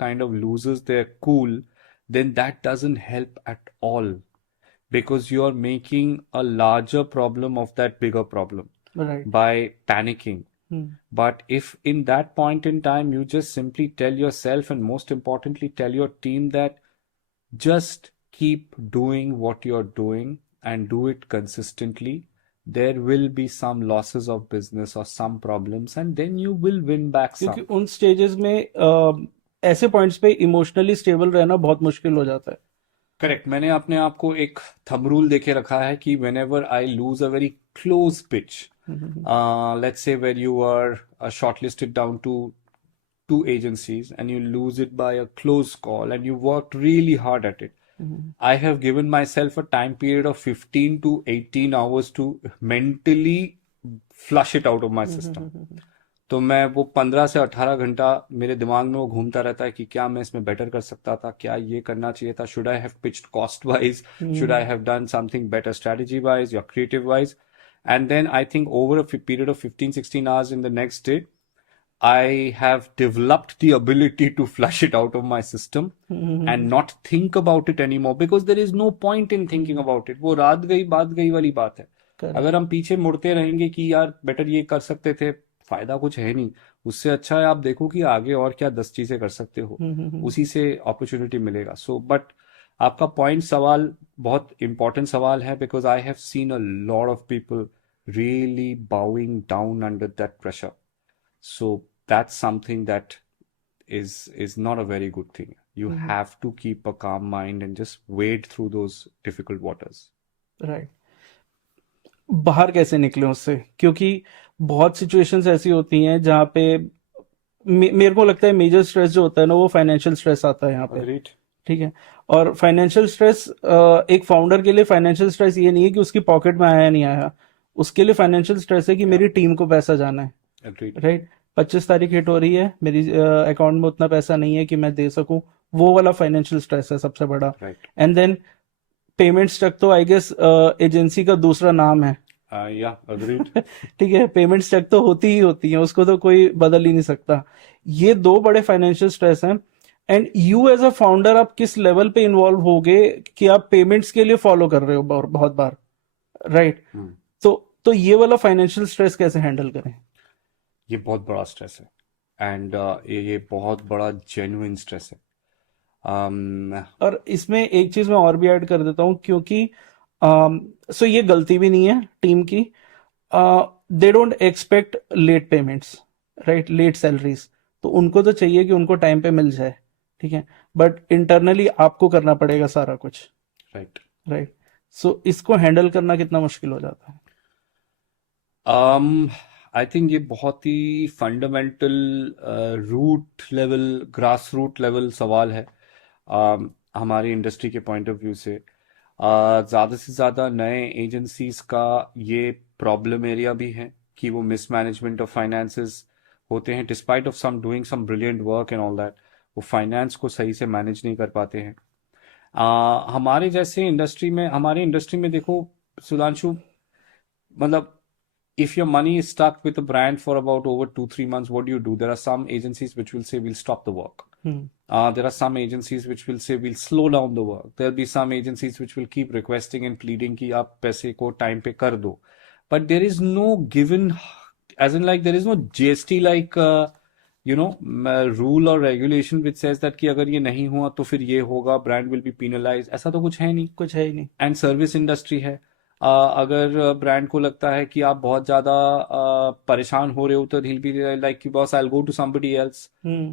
kind of loses their cool, then that doesn't help at all because you are making a larger problem of that bigger problem Right. by panicking. But if in that point in time you just simply tell yourself and most importantly tell your team that just keep doing what you're doing and do it consistently, there will be some losses of business or some problems and then you will win back some. क्योंकि उन stages में ऐसे points पे emotionally stable रहना बहुत मुश्किल हो जाता है. करेक्ट. मैंने अपने आप को एक थंब रूल देके रखा है कि whenever I lose a very close pitch, let's say where you are shortlisted down to 2 agencies and you lose it by a close call and you worked really hard at it, I have given myself a time period of 15 to 18 hours to mentally flush it out of my system. तो मैं वो 15 से 18 घंटा मेरे दिमाग में वो घूमता रहता है कि क्या मैं इसमें बेटर कर सकता था, क्या ये करना चाहिए था, should I have pitched cost wise, should I have done something better strategy wise or creative wise. And then I think over a period of 15-16 hours in the next day, I have developed the ability to flush it out of my system and not think about it anymore because there is no point in thinking about it. वो रात गई बात गई वाली बात है. अगर हम पीछे मुड़ते रहेंगे कि यार बेटर ये कर सकते थे, फायदा कुछ है नहीं. उससे अच्छा है आप देखो कि आगे और क्या 10 चीजें कर सकते हो, उसी से अपॉर्चुनिटी मिलेगा. सो बट आपका पॉइंट सवाल बहुत इंपॉर्टेंट सवाल है, because I have seen a lot of people really बाउइंग down under that pressure. So that's something that is not a very good thing. You have to keep a calm mind and just wade through those difficult waters. Right. बाहर कैसे निकले उससे, क्योंकि बहुत situations ऐसी होती हैं जहाँ पे मेरे को लगता है मेजर स्ट्रेस जो होता है ना, वो फाइनेंशियल स्ट्रेस आता है यहाँ पे. Agreed. ठीक है. और फाइनेंशियल स्ट्रेस, एक फाउंडर के लिए फाइनेंशियल स्ट्रेस ये नहीं है कि उसकी पॉकेट में आया या नहीं आया. उसके लिए फाइनेंशियल स्ट्रेस है कि मेरी टीम को पैसा जाना है. Agreed. राइट. 25 तारीख हिट हो रही है, मेरी अकाउंट में उतना पैसा नहीं है कि मैं दे सकूं. वो वाला फाइनेंशियल स्ट्रेस है सबसे बड़ा. Right. And then payment stuck तो आई गेस एजेंसी का दूसरा नाम है. Yeah, agreed. ठीक है. पेमेंट स्टक तो होती ही होती है, उसको तो कोई बदल ही नहीं सकता. ये दो बड़े फाइनेंशियल स्ट्रेस हैं. And you as a founder, आप किस लेवल पे इन्वॉल्व होगे कि आप पेमेंट्स के लिए फॉलो कर रहे हो बहुत बार. राइट. Hmm. तो ये वाला फाइनेंशियल स्ट्रेस कैसे हैंडल करें? ये बहुत बड़ा स्ट्रेस है, एंड ये बहुत बड़ा जेन्युइन स्ट्रेस है. और इसमें एक चीज मैं और भी ऐड कर देता हूँ, क्योंकि सो ये गलती भी नहीं है टीम की. They don't expect late payments, right, late salaries. तो उनको तो चाहिए कि उनको टाइम पे मिल जाए. ठीक है. बट इंटरनली आपको करना पड़ेगा सारा कुछ. राइट. राइट. सो इसको हैंडल करना कितना मुश्किल हो जाता है? आई थिंक ये बहुत ही fundamental root level, grass root level सवाल है. हमारी इंडस्ट्री के पॉइंट ऑफ व्यू से ज़्यादा से ज़्यादा नए एजेंसीज का ये प्रॉब्लम एरिया भी है कि वो मिसमैनेजमेंट ऑफ फाइनेंसेस होते हैं. Despite of some doing some brilliant work and all that, वो फाइनेंस को सही से मैनेज नहीं कर पाते हैं. हमारे जैसे हमारे इंडस्ट्री में देखो सुधांशु, मतलब if your money is stuck with a brand for about over 2-3 months, what do? There are some agencies which will say we'll stop the work. There are some agencies which will say we'll slow down the work. There'll be some agencies which will keep requesting and pleading कि आप पैसे को time पे कर दो. But there is no given, as in like there is no GST like rule or regulation which says that कि अगर ये नहीं हुआ तो फिर ये होगा, brand will be penalized. ऐसा तो कुछ है नहीं. कुछ है ही नहीं. एंड सर्विस इंडस्ट्री है. अगर ब्रांड को लगता है कि आप बहुत ज्यादा परेशान हो रहे हो, तो he'll be like कि boss, I'll go to somebody else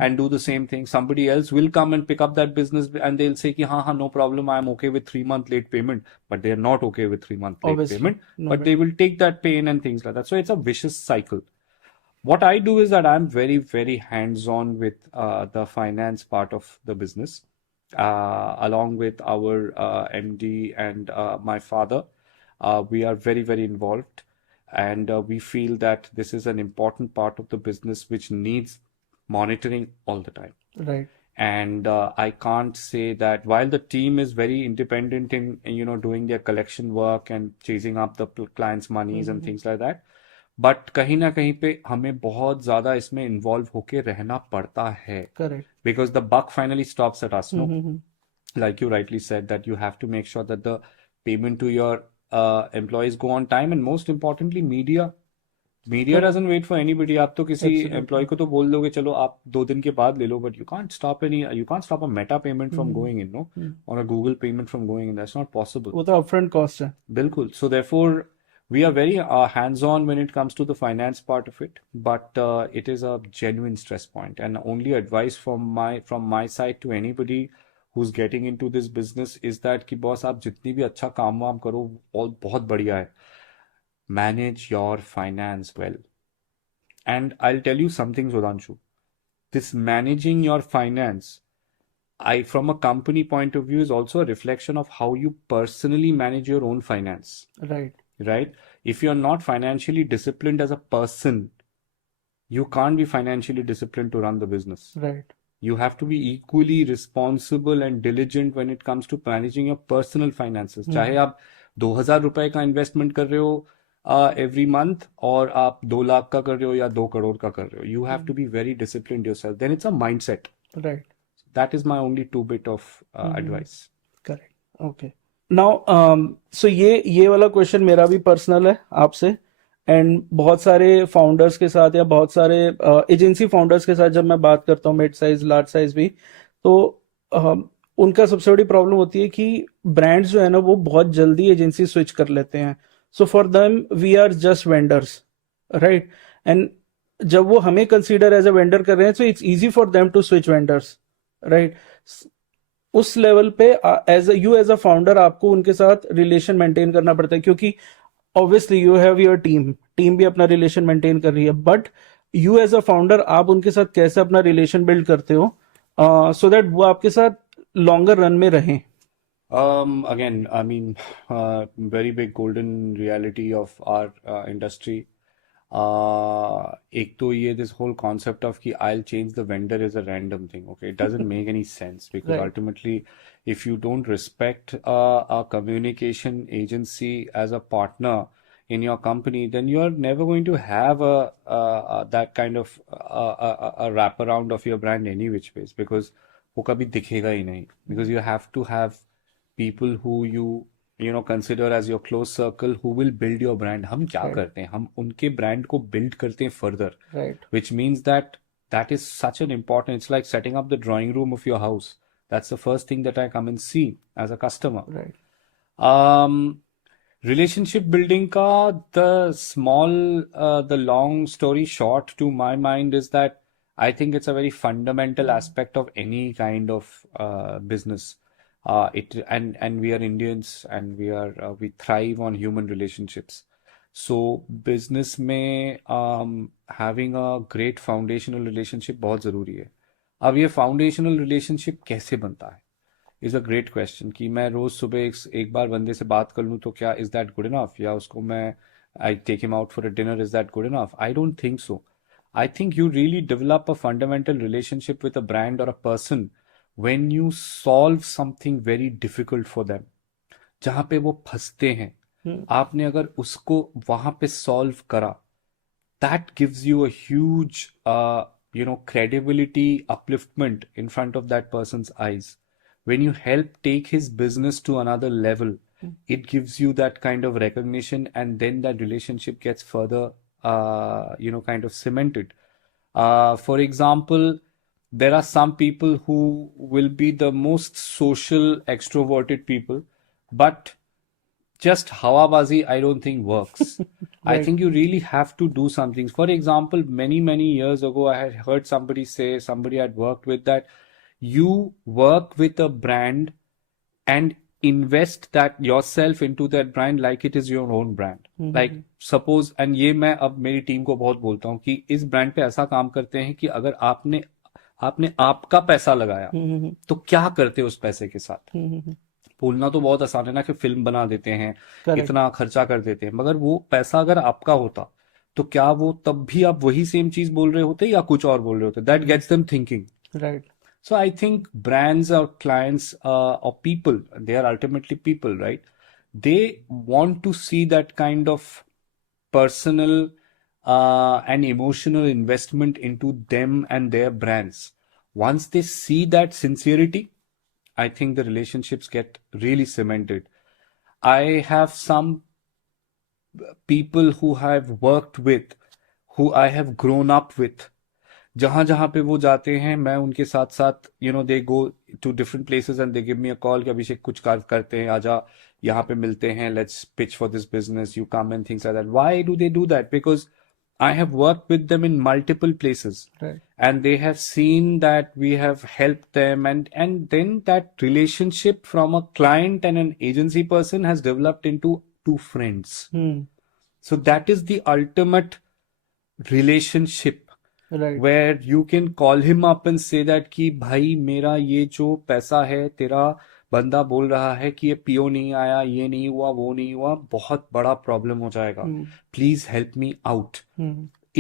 and do the same thing. Somebody else will come and pick up that business and they'll say कि हाँ no problem, I'm okay with 3-month late payment. But they're not okay with 3-month late Obviously. payment. No But way. they will take that pain and things like that. So it's a vicious cycle. What I do is that I'm very, very hands-on with the finance part of the business, along with our MD and my father. We are very, very involved, and we feel that this is an important part of the business which needs monitoring all the time. Right. And I can't say that while the team is very independent in doing their collection work and chasing up the clients' monies and things like that, but कहीं ना कहीं पे हमें बहुत ज्यादा इसमें involve होके रहना पड़ता है. Correct. Because the buck finally stops at us, no? Like you rightly said, that you have to make sure that the payment to your employees go on time, and most importantly media doesn't wait for anybody. आप तो किसी employ को तो बोल दोगे चलो आप 2 दिन के बाद ले लो, but you can't stop a Meta payment from going in, no? Or a Google payment from going in. That's not possible. वो तो upfront cost है. बिल्कुल. So therefore we are very hands-on when it comes to the finance part of it, but it is a genuine stress point. And only advice from my side to anybody who's getting into this business is that कि boss आप जितनी भी अच्छा काम वाम करो और बहुत बढ़िया है, manage your finance well. And I'll tell you something, Sudhanshu, this managing your finance, from a company point of view, is also a reflection of how you personally manage your own finance. Right? If you're not financially disciplined as a person, you can't be financially disciplined to run the business. Right. You have to be equally responsible and diligent when it comes to managing your personal finances. चाहे आप 2,000 रुपए का investment कर रहे हो every month, और आप 2 लाख का कर रहे हो या 2 करोड़ का कर रहे हो, you have to be very disciplined yourself. Then it's a mindset. Right. That is my only 2 bit of advice. Correct. Okay. Now, so ये वाला क्वेश्चन मेरा भी पर्सनल है आपसे, एंड बहुत सारे फाउंडर्स के साथ या बहुत सारे एजेंसी फाउंडर्स के साथ जब मैं बात करता हूँ, मिड साइज लार्ज साइज भी, तो उनका सबसे बड़ी प्रॉब्लम होती है कि ब्रांड्स जो है ना वो बहुत जल्दी एजेंसी स्विच कर लेते हैं. So for them we are just vendors, right? And जब वो हमें कंसीडर एज अ वेंडर कर रहे हैं, so it's easy for them to switch vendors, right? उस लेवल पे एज अ फाउंडर आपको उनके साथ रिलेशन मेंटेन करना पड़ता है, क्योंकि obviously you have your team भी अपना रिलेशन मेंटेन कर रही है, but you as a founder आप उनके साथ कैसे अपना रिलेशन बिल्ड करते हो सो दैट वो आपके साथ लॉन्गर रन में रहें. Again, I mean, very big golden reality of our industry. एक तो ये this whole concept of कि I'll change the vendor is a random thing. Okay, it doesn't make any sense because Right. ultimately, if you don't respect a communication agency as a partner in your company, then you are never going to have that kind of a wraparound of your brand any which ways because वो कभी दिखेगा ही नहीं because you have to have people who you know consider as your close circle who will build your brand. हम क्या Right. करते हैं, हम उनके brand को build करते हैं further, Right. which means that is such an important, it's like setting up the drawing room of your house. That's the first thing that I come and see as a customer. Right. um Relationship building ka the long story short to my mind is that I think it's a very fundamental aspect of any kind of business. And we are Indians and we thrive on human relationships. So business में having a great foundational relationship बहुत जरूरी है. अब ये foundational relationship कैसे बनता है is a great question. कि मैं रोज सुबह एक बार बंदे से बात कर लूँ तो क्या is that good enough? या उसको मैं I take him out for a dinner, is that good enough? I don't think so. I think you really develop a fundamental relationship with a brand or a person when you solve something very difficult for them. जहाँ पे वो फंसते हैं, आपने अगर उसको वहां पे सॉल्व करा, that gives you a huge credibility upliftment in front of that person's eyes. When you help take his business to another level, it gives you that kind of recognition, and then that relationship gets further kind of cemented. For example, there are some people who will be the most social extroverted people, but just hawabazi I don't think works. I Right. think you really have to do something. For example, many years ago, I had heard somebody say, somebody I'd worked with, that you work with a brand and invest that yourself into that brand like it is your own brand. Like suppose, and ये मैं अब मेरी team को बहुत बोलता हूँ कि इस ब्रांड पे ऐसा काम करते हैं कि अगर आपने आपका पैसा लगाया तो क्या करते हो उस पैसे के साथ. बोलना तो बहुत आसान है ना कि फिल्म बना देते हैं, Correct. इतना खर्चा कर देते हैं, मगर वो पैसा अगर आपका होता तो क्या वो तब भी आप वही सेम चीज बोल रहे होते या कुछ और बोल रहे होते. That gets them thinking. Right. So I think brands or clients or people, they are ultimately people, right? They want to see that kind of personal and emotional investment into them and their brands. Once they see that sincerity, I think the relationships get really cemented. I have some people who I've worked with, who I have grown up with. जहां जहां पे वो जाते हैं, मैं उनके साथ साथ they go to different places and they give me a call कि अभिषेक कुछ करते हैं, आजा यहाँ पे मिलते हैं, let's pitch for this business, you come and things like that. Why do they do that? Because I have worked with them in multiple places. Right. And they have seen that we have helped them, and then that relationship from a client and an agency person has developed into two friends. So that is the ultimate relationship. Right. Where you can call him up and say that कि भाई मेरा ये जो पैसा है, तेरा बंदा बोल रहा है कि ये पीओ नहीं आया, ये नहीं हुआ, वो नहीं हुआ, बहुत बड़ा प्रॉब्लम हो जाएगा, please help me out.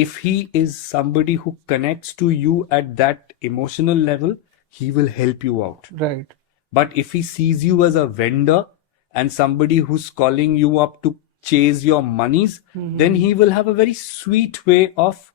If he is somebody who connects to you at that emotional level, he will help you out. Right. But if he sees you as a vendor and somebody who's calling you up to chase your monies, then he will have a very sweet way of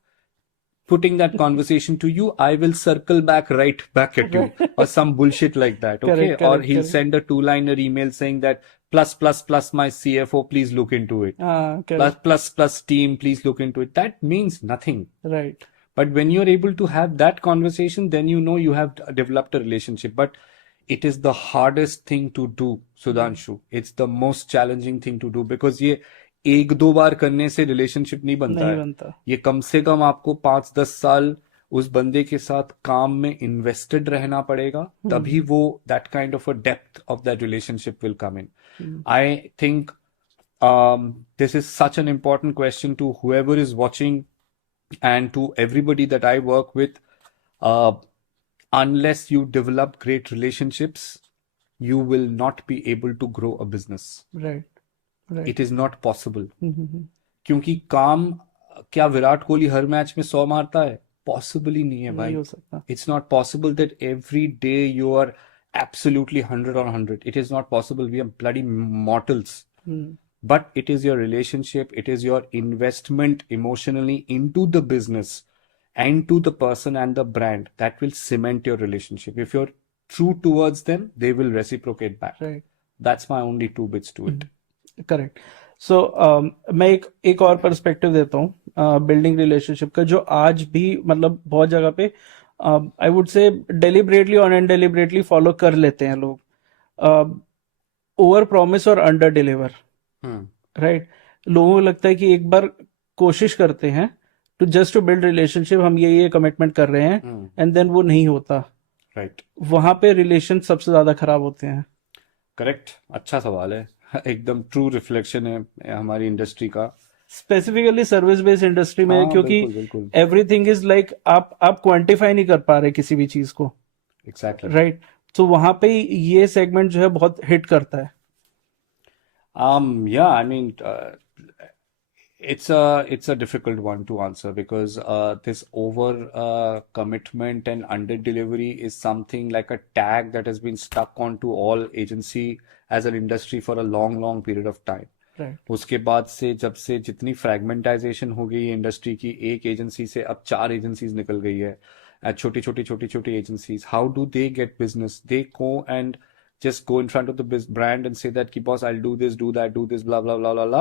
putting that conversation to you. I will circle back right back at you, or some bullshit like that. Okay. Correct, Or correct, he'll correct. send a 2-liner email saying that plus my CFO, please look into it. Correct. Plus team, please look into it. That means nothing. Right. But when you're able to have that conversation, then you know you have developed a relationship. But it is the hardest thing to do, Sudhanshu. It's the most challenging thing to do because ये एक दो बार करने से relationship नहीं बनता नहीं है. बनता. ये कम से कम आपको 5-10 साल उस बंदे के साथ काम में इन्वेस्टेड रहना पड़ेगा, तभी वो that kind of a depth of that relationship will come in. I think this is such an important question to whoever is watching and to everybody that I work with. Unless you develop great relationships, you will not be able to grow a business. Right. Right. It is not possible. हम्म. क्योंकि काम क्या विराट कोहली हर match में 100 मारता है? Possible ही नहीं है नहीं भाई. हो सकता. It's not possible that every day you are absolutely 100 on 100. It is not possible. We are bloody mortals. But it is your relationship, it is your investment emotionally into the business and to the person and the brand that will cement your relationship. If you're true towards them, they will reciprocate back. Right. That's my only two bits to it. Correct. So मैं एक और perspective देता हूँ building relationship का, जो आज भी मतलब बहुत जगह पे आई वुड से डेलिबरेटली और अनडेलिबरेटली फॉलो कर लेते हैं लोग. ओवर प्रॉमिस और अंडर डिलीवर. राइट. लोगों को लगता है कि एक बार कोशिश करते हैं to just to build relationship, हम ये कमिटमेंट कर रहे हैं, एंड देन वो नहीं होता. राइट. वहां पे रिलेशन सबसे ज्यादा खराब होते हैं. करेक्ट. अच्छा सवाल है. एकदम ट्रू रिफ्लेक्शन है हमारी इंडस्ट्री का, स्पेसिफिकली सर्विस बेस्ड इंडस्ट्री में. हाँ, क्योंकि बिल्कुल. एवरीथिंग इज लाइक आप क्वांटिफाई नहीं कर पा रहे किसी भी चीज को. एग्जैक्टली. राइट. तो वहां पे ये सेगमेंट जो है बहुत हिट करता है. Yeah, I mean, it's a difficult one to answer because this over commitment and under delivery is something like a tag that has been stuck onto all agency as an industry for a long period of time. Right. उसके बाद से जब से जितनी फ्रेगमेंटाइजेशन हो गई है industry की, एक एजेंसी से अब 4 एजेंसीज निकल गई है, छोटी agencies. How do they get business? They go and just go in front of the brand and say that ki boss, I'll do this, do that, do this, blah blah blah blah blah,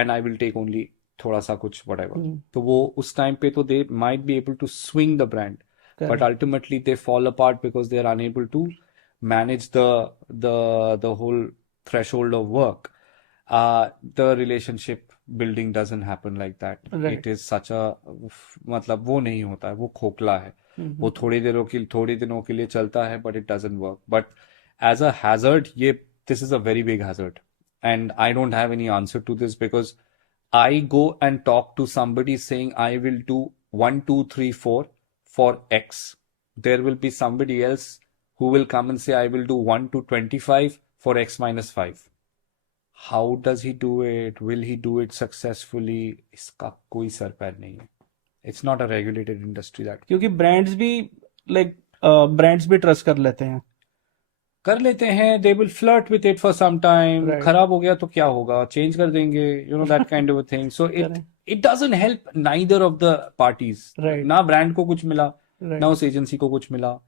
and I will take only thoda sa kuch whatever. तो वो उस time पे तो they might be able to swing the brand, but ultimately they fall apart because they are unable to manage the whole threshold of work. The relationship building doesn't happen like that. Right. It is such a मतलब वो नहीं होता है, वो खोखला है. वो थोड़ी दिनों के लिए चलता है, but it doesn't work. But as a hazard, this is a very big hazard. And I don't have any answer to this because I go and talk to somebody saying I will do 1, 2, 3, 4 for X. There will be somebody else who will come and say I will do 1 to 25 for X minus 5. How does he do it? Will he do it successfully? इसका कोई sir पैर नहीं है. It's not a regulated industry that. क्योंकि brands भी trust कर लेते हैं. They will flirt with it for some time. Right. खराब हो गया तो क्या होगा, चेंज कर देंगे, that kind of thing. So it doesn't help neither of the parties. Right. ना ब्रांड को कुछ मिला, Right. ना उस एजेंसी को कुछ मिला.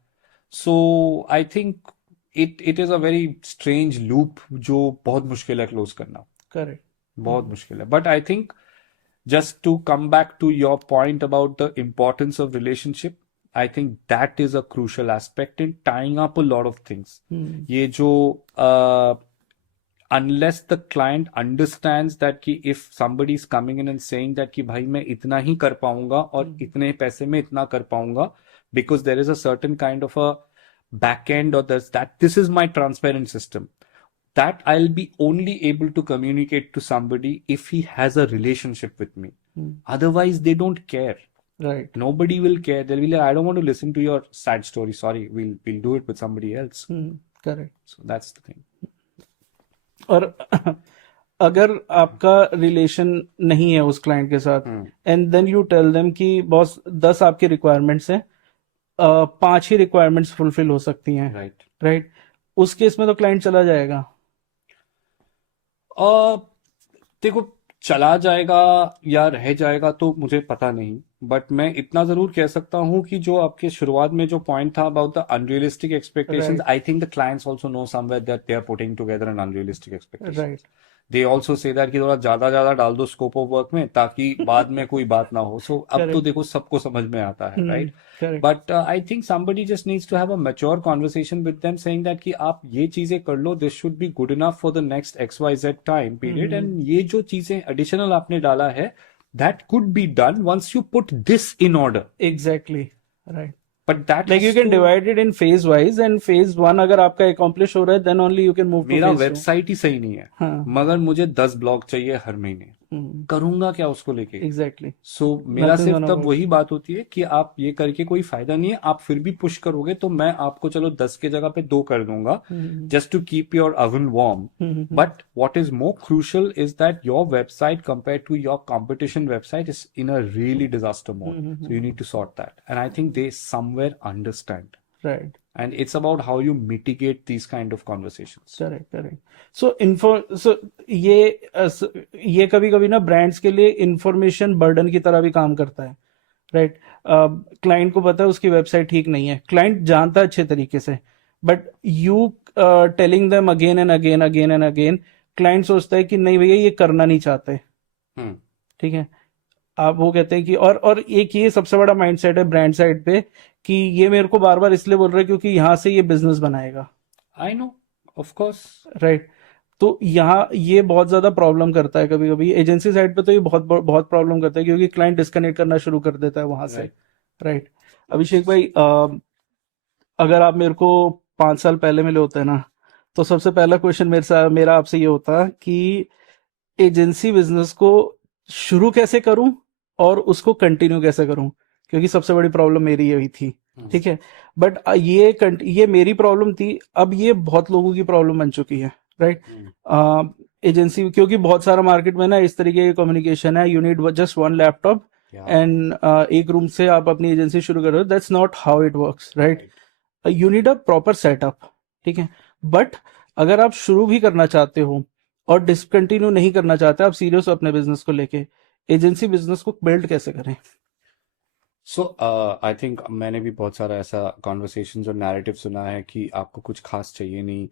So I think it is a very strange loop जो बहुत मुश्किल है क्लोज करना. करेक्ट. बहुत मुश्किल है. But I think just to come back to your point about the importance of relationship, I think that is a crucial aspect in tying up a lot of things. ये जो unless the client understands that कि if somebody is coming in and saying that कि भाई मैं इतना ही कर पाऊंगा और इतने पैसे में इतना कर पाऊंगा, because there is a certain kind of a back end or this is my transparent system, that I'll be only able to communicate to somebody if he has a relationship with me. Otherwise, they don't care. Right. Nobody will care. They'll be like, I don't want to listen to your sad story. Sorry, we'll do it with somebody else. Correct. So that's the thing. और अगर आपका relation नहीं है उस client के साथ, and then you tell them कि boss 10 आपकी रिक्वायरमेंट्स हैं, 5 ही रिक्वायरमेंट्स फुलफिल हो सकती हैं. Right. राइट. उस केस में तो क्लाइंट चला जाएगा. देखो, चला जाएगा या रह जाएगा तो मुझे पता नहीं, बट मैं इतना जरूर कह सकता हूँ कि जो आपके शुरुआत में जो पॉइंट था about the unrealistic expectations, Right. I think the clients also know somewhere that they are putting together an unrealistic expectation. Right. They also say that कि थोड़ा ज्यादा डाल दो स्कोप ऑफ वर्क में ताकि बाद में कोई बात ना हो. सो अब तो करेक्ट. देखो सबको समझ में आता है, right? Correct. But I think somebody just needs to have a mature conversation with them saying that कि आप ये चीजें कर लो, this should be good enough for the next XYZ time period, and ये जो चीजें additional आपने डाला है, that could be done once you put this in order. Exactly. Right. But that like has you can to, divide it in phase wise, and phase 1 अगर आपका accomplish हो रहा है then only you can move to मेरा phase 2. Website ही सही नहीं है, हाँ. मगर मुझे 10 ब्लॉग चाहिए हर महीने, करूंगा क्या उसको लेके? एग्जैक्टली. सो मेरा Nothing सिर्फ gonna तब work. वही बात होती है कि आप ये करके कोई फायदा नहीं है, आप फिर भी पुश करोगे तो मैं आपको चलो 10 के जगह पे 2 कर दूंगा, just to keep your oven warm. But what is more crucial is that your website compared to your competition website is in a really disaster mode. So you need to sort that. And I think they somewhere understand. Right. And it's about how you mitigate these kind of conversations. Correct. Correct. So ये कभी कभी ना brands के लिए information burden की तरह भी काम करता है. राइट. क्लाइंट को पता है उसकी वेबसाइट ठीक नहीं है, क्लाइंट जानता है अच्छे तरीके से, but you telling them again and again, client सोचता है कि नहीं भैया ये करना नहीं चाहते. Hmm. ठीक है. आप वो कहते हैं कि और एक ये सबसे बड़ा माइंडसेट है ब्रांड साइड पे कि ये मेरे को बार बार इसलिए बोल रहा है क्योंकि यहाँ से ये बिजनेस बनाएगा. I know, of course. Right. तो यहाँ ये बहुत ज्यादा प्रॉब्लम करता है. कभी कभी एजेंसी साइड पे तो ये बहुत बहुत प्रॉब्लम करता है क्योंकि क्लाइंट डिस्कनेक्ट करना शुरू कर देता है वहां से. Right. राइट. अभिषेक भाई, अगर आप मेरे को 5 साल पहले मिले होते हैं ना, तो सबसे पहला क्वेश्चन मेरा आपसे ये होता कि एजेंसी बिजनेस को शुरू कैसे करूं और उसको कंटिन्यू कैसे करूं, क्योंकि सबसे बड़ी प्रॉब्लम मेरी यही थी. ठीक है. बट ये मेरी प्रॉब्लम थी, अब ये बहुत लोगों की प्रॉब्लम बन चुकी है. राइट. एजेंसी, क्योंकि बहुत सारा मार्केट में ना इस तरीके की कम्युनिकेशन है, you need just 1 laptop Yeah. And एक रूम से आप अपनी एजेंसी शुरू कर रहे हो. That's not how it works. Right. You need a proper setup. ठीक है. बट अगर आप शुरू भी करना चाहते हो और डिसकंटिन्यू नहीं करना चाहते, आप सीरियस हो अपने बिजनेस को लेके, एजेंसी बिजनेस को बिल्ड कैसे करें? सो आई थिंक मैंने भी बहुत सारा ऐसा कॉन्वर्सेशन और नैरेटिव सुना है कि आपको कुछ खास चाहिए नहीं,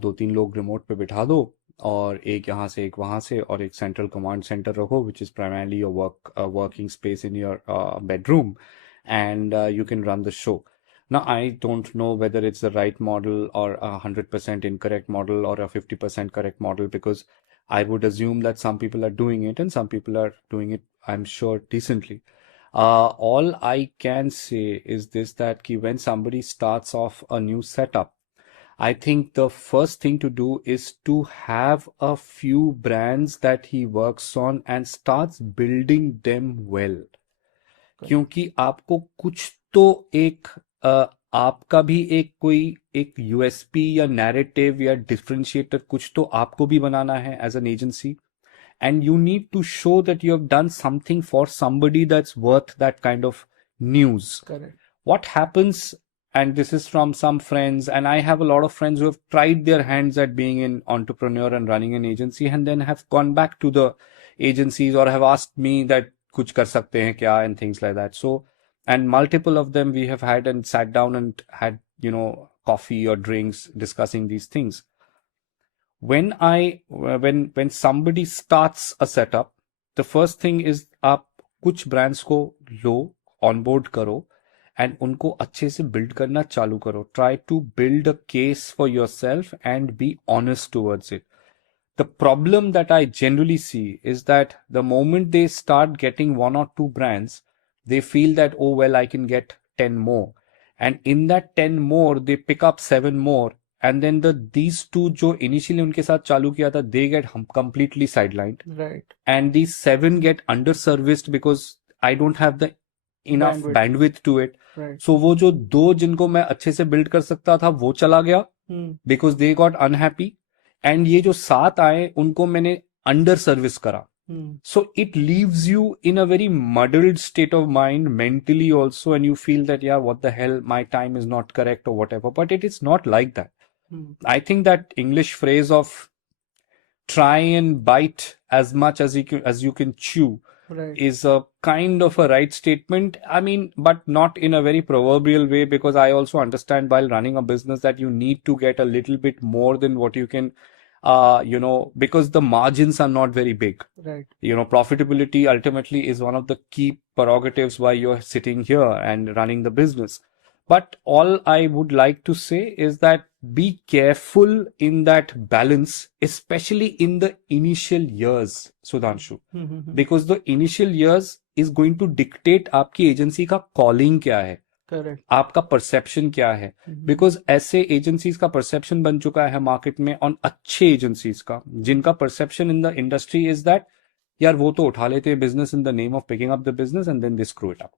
2-3 लोग रिमोट पे बिठा दो और एक यहाँ से एक वहाँ से और एक सेंट्रल कमांड सेंटर रखो which is primarily your working space in your bedroom and you can run the show. Now, I don't know whether it's the right model or a 100% incorrect model or a 50% correct model, because I would assume that some people are doing it and some people are doing it, I'm sure, decently. All I can say is this, that when somebody starts off a new setup, I think the first thing to do is to have a few brands that he works on and starts building them well. क्योंकि आपको कुछ तो एक आपका भी एक USP या narrative या डिफरेंशिएटर कुछ तो आपको भी बनाना है as an agency, and you need to show that you have done something for somebody that's worth that kind of news. Correct. What happens, and this is from some friends, and I have a lot of friends who have tried their hands at being an entrepreneur and running an agency and then have gone back to the agencies or have asked me that कुछ कर सकते हैं क्या and things like that. So, and multiple of them we have had and sat down and had, coffee or drinks discussing these things. When somebody starts a setup, the first thing is आप कुछ brands को लो, onboard करो and उनको अच्छे से build करना चालू करो. Try to build a case for yourself and be honest towards it. The problem that I generally see is that the moment they start getting 1 or 2 brands, they feel that, oh, well, I can get 10 more. And in that 10 more, they pick up 7 more. And then these 2 जो initially उनके साथ चालू किया था, they get completely sidelined. Right. And these 7 get underserviced because I don't have the enough bandwidth to it. Right. So वो जो 2 जिनको मैं अच्छे से build कर सकता था, वो चला गया because they got unhappy. And ये जो 7 आए, उनको मैंने underservice करा. So it leaves you in a very muddled state of mind mentally also, and you feel that, yeah, what the hell, my time is not correct or whatever. But it is not like that. I think that English phrase of try and bite as much as you can chew is a kind of a right statement. I mean, but not in a very proverbial way, because I also understand while running a business that you need to get a little bit more than what you can because the margins are not very big. Right. Profitability ultimately is one of the key prerogatives why you're sitting here and running the business. But all I would like to say is that be careful in that balance, especially in the initial years, Sudhanshu, because the initial years is going to dictate आपकी agency का calling क्या है, Correct. आपका perception क्या है. Because ऐसे agencies का perception बन चुका है मार्केट में ऑन अच्छे एजेंसीज का, जिनका perception in the industry is that यार वो तो उठा लेते हैं business in the name of picking up the business and then they screw it up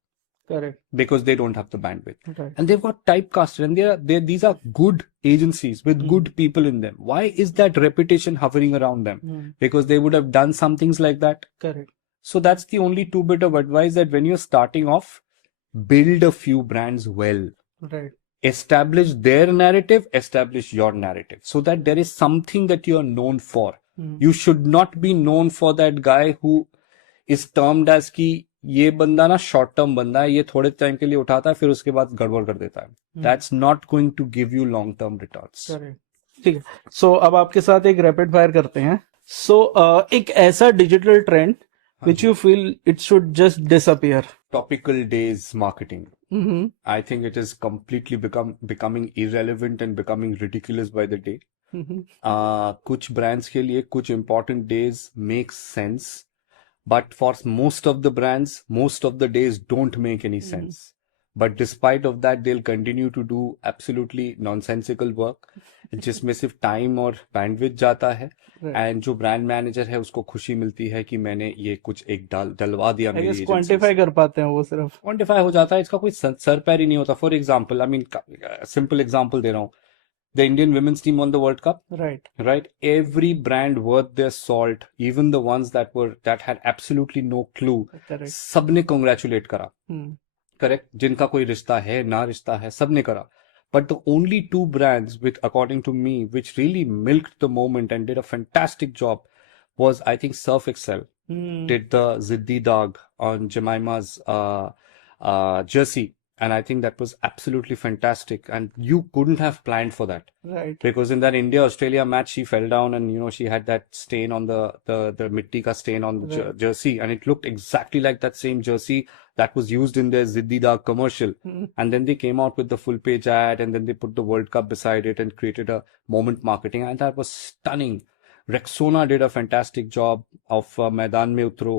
Correct. because they don't have the bandwidth. Right. And they've got typecasted, and these are good agencies with good people in them. Why is that reputation hovering around them? Because they would have done some things like that. Correct. So that's the only two bit of advice, that when you're starting off, build a few brands well. Right. Establish their narrative, establish your narrative, so that there is something that you are known for. You should not be known for that guy who is termed as कि ये बंदा ना short term बंदा है, ये थोड़े time के लिए उठाता है फिर उसके बाद गड़बड़ कर देता है. That's not going to give you long term returns. Correct. ठीक है. सो अब आपके साथ एक रैपिड फायर करते हैं. सो एक ऐसा digital trend which you feel it should just disappear. Topical days marketing. I think it is completely becoming irrelevant and becoming ridiculous by the day. कुछ brands के लिए कुछ important days make sense, but for most of the brands, most of the days don't make any sense. But despite of that, they'll continue to do absolutely nonsensical work, जिसमें सिर्फ time और bandwidth जाता है. And जो brand manager है उसको खुशी मिलती है कि मैंने ये कुछ एक डलवा दिया. I guess quantify कर पाते हैं वो सिर्फ. क्वांटिफाई हो जाता है, इसका कोई सर पैर ही नहीं होता. For example, I mean simple example दे रहा हूँ. The Indian women's team won the World Cup. Right. Every brand worth their salt, even the ones that had absolutely no clue, Correct. सबने congratulate करा. Correct. जिनका कोई रिश्ता है ना रिश्ता है, सबने करा. But the only two brands, according to me, which really milked the moment and did a fantastic job was, I think, Surf Excel did the Ziddi Dog on Jemima's jersey. And I think that was absolutely fantastic. And you couldn't have planned for that. Right. Because in that India-Australia match, she fell down and, she had that stain on the mitti ka stain on the jersey. And it looked exactly like that same jersey that was used in their Ziddi Dog commercial. And then they came out with the full page ad, and then they put the World Cup beside it and created a moment marketing. And that was stunning. Rexona did a fantastic job of मैदान में उतरो.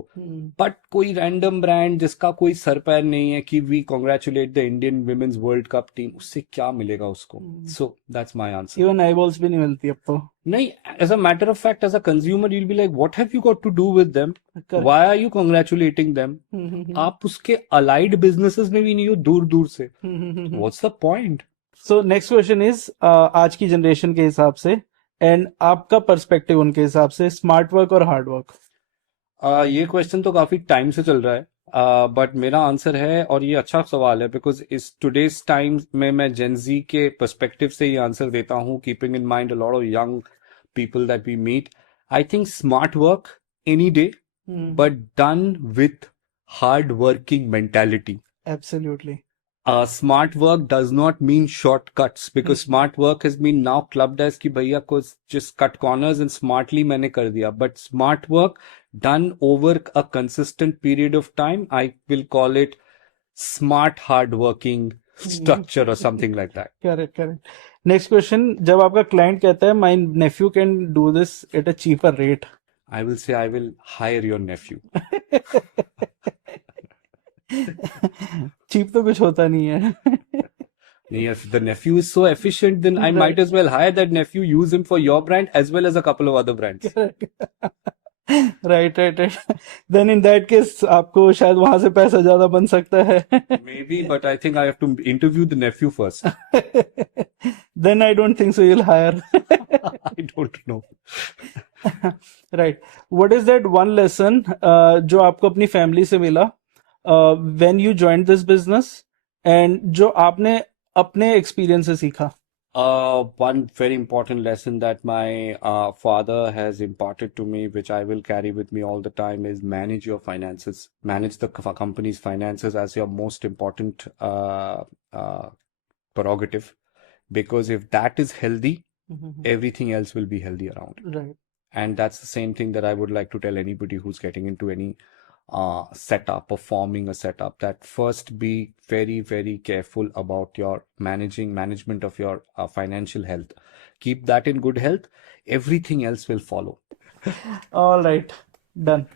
But कोई random brand जिसका कोई sir पैर नहीं है कि we congratulate the Indian Women's World Cup team, उससे क्या मिलेगा उसको? So that's my answer. Even eyeballs भी नहीं मिलती अब तो. नहीं, as a matter of fact, as a consumer, you'll be like, what have you got to do with them? Correct. Why are you congratulating them? आप उसके allied businesses में भी नहीं हो दूर दूर से. What's the point? So next question is, आज की जनरेशन के हिसाब से एंड आपका पर्सपेक्टिव उनके हिसाब से, स्मार्ट वर्क और हार्ड वर्क. ये क्वेश्चन तो काफी टाइम से चल रहा है, बट मेरा आंसर है, और ये अच्छा सवाल है बिकॉज इस टुडेज टाइम में मैं जेनजी के पर्सपेक्टिव से ये आंसर देता हूँ, keeping in mind a lot of young people that we meet. I think smart work any day, but done with hard working mentality. Absolutely. Smart work does not mean shortcuts, because smart work has been now clubbed as कि भैया कुछ just cut corners and smartly मैंने कर दिया. But smart work done over a consistent period of time, I will call it smart hard working structure or something like that. Correct. Next question, जब आपका client कहता है my nephew can do this at a cheaper rate, I will say I will hire your nephew. cheap तो कुछ होता नहीं है. If the nephew is so efficient, then I might as well hire that nephew, use him for your brand as well as a couple of other brands. Right. Then in that case आपको शायद वहां से पैसा ज्यादा बन सकता है. Maybe, but I think I have to interview the nephew first. Then I don't think so you'll hire. I don't know. Right. What is that one lesson जो आपको अपनी फैमिली से मिला when you joined this business, and जो आपने अपने experience से सीखा? One very important lesson that my father has imparted to me, which I will carry with me all the time, is manage your finances. Manage the company's finances as your most important prerogative. Because if that is healthy, everything else will be healthy around. Right. And that's the same thing that I would like to tell anybody who's getting into any setup or forming a setup, that first be very, very careful about your management of your financial health. Keep that in good health. Everything else will follow. All right. Done.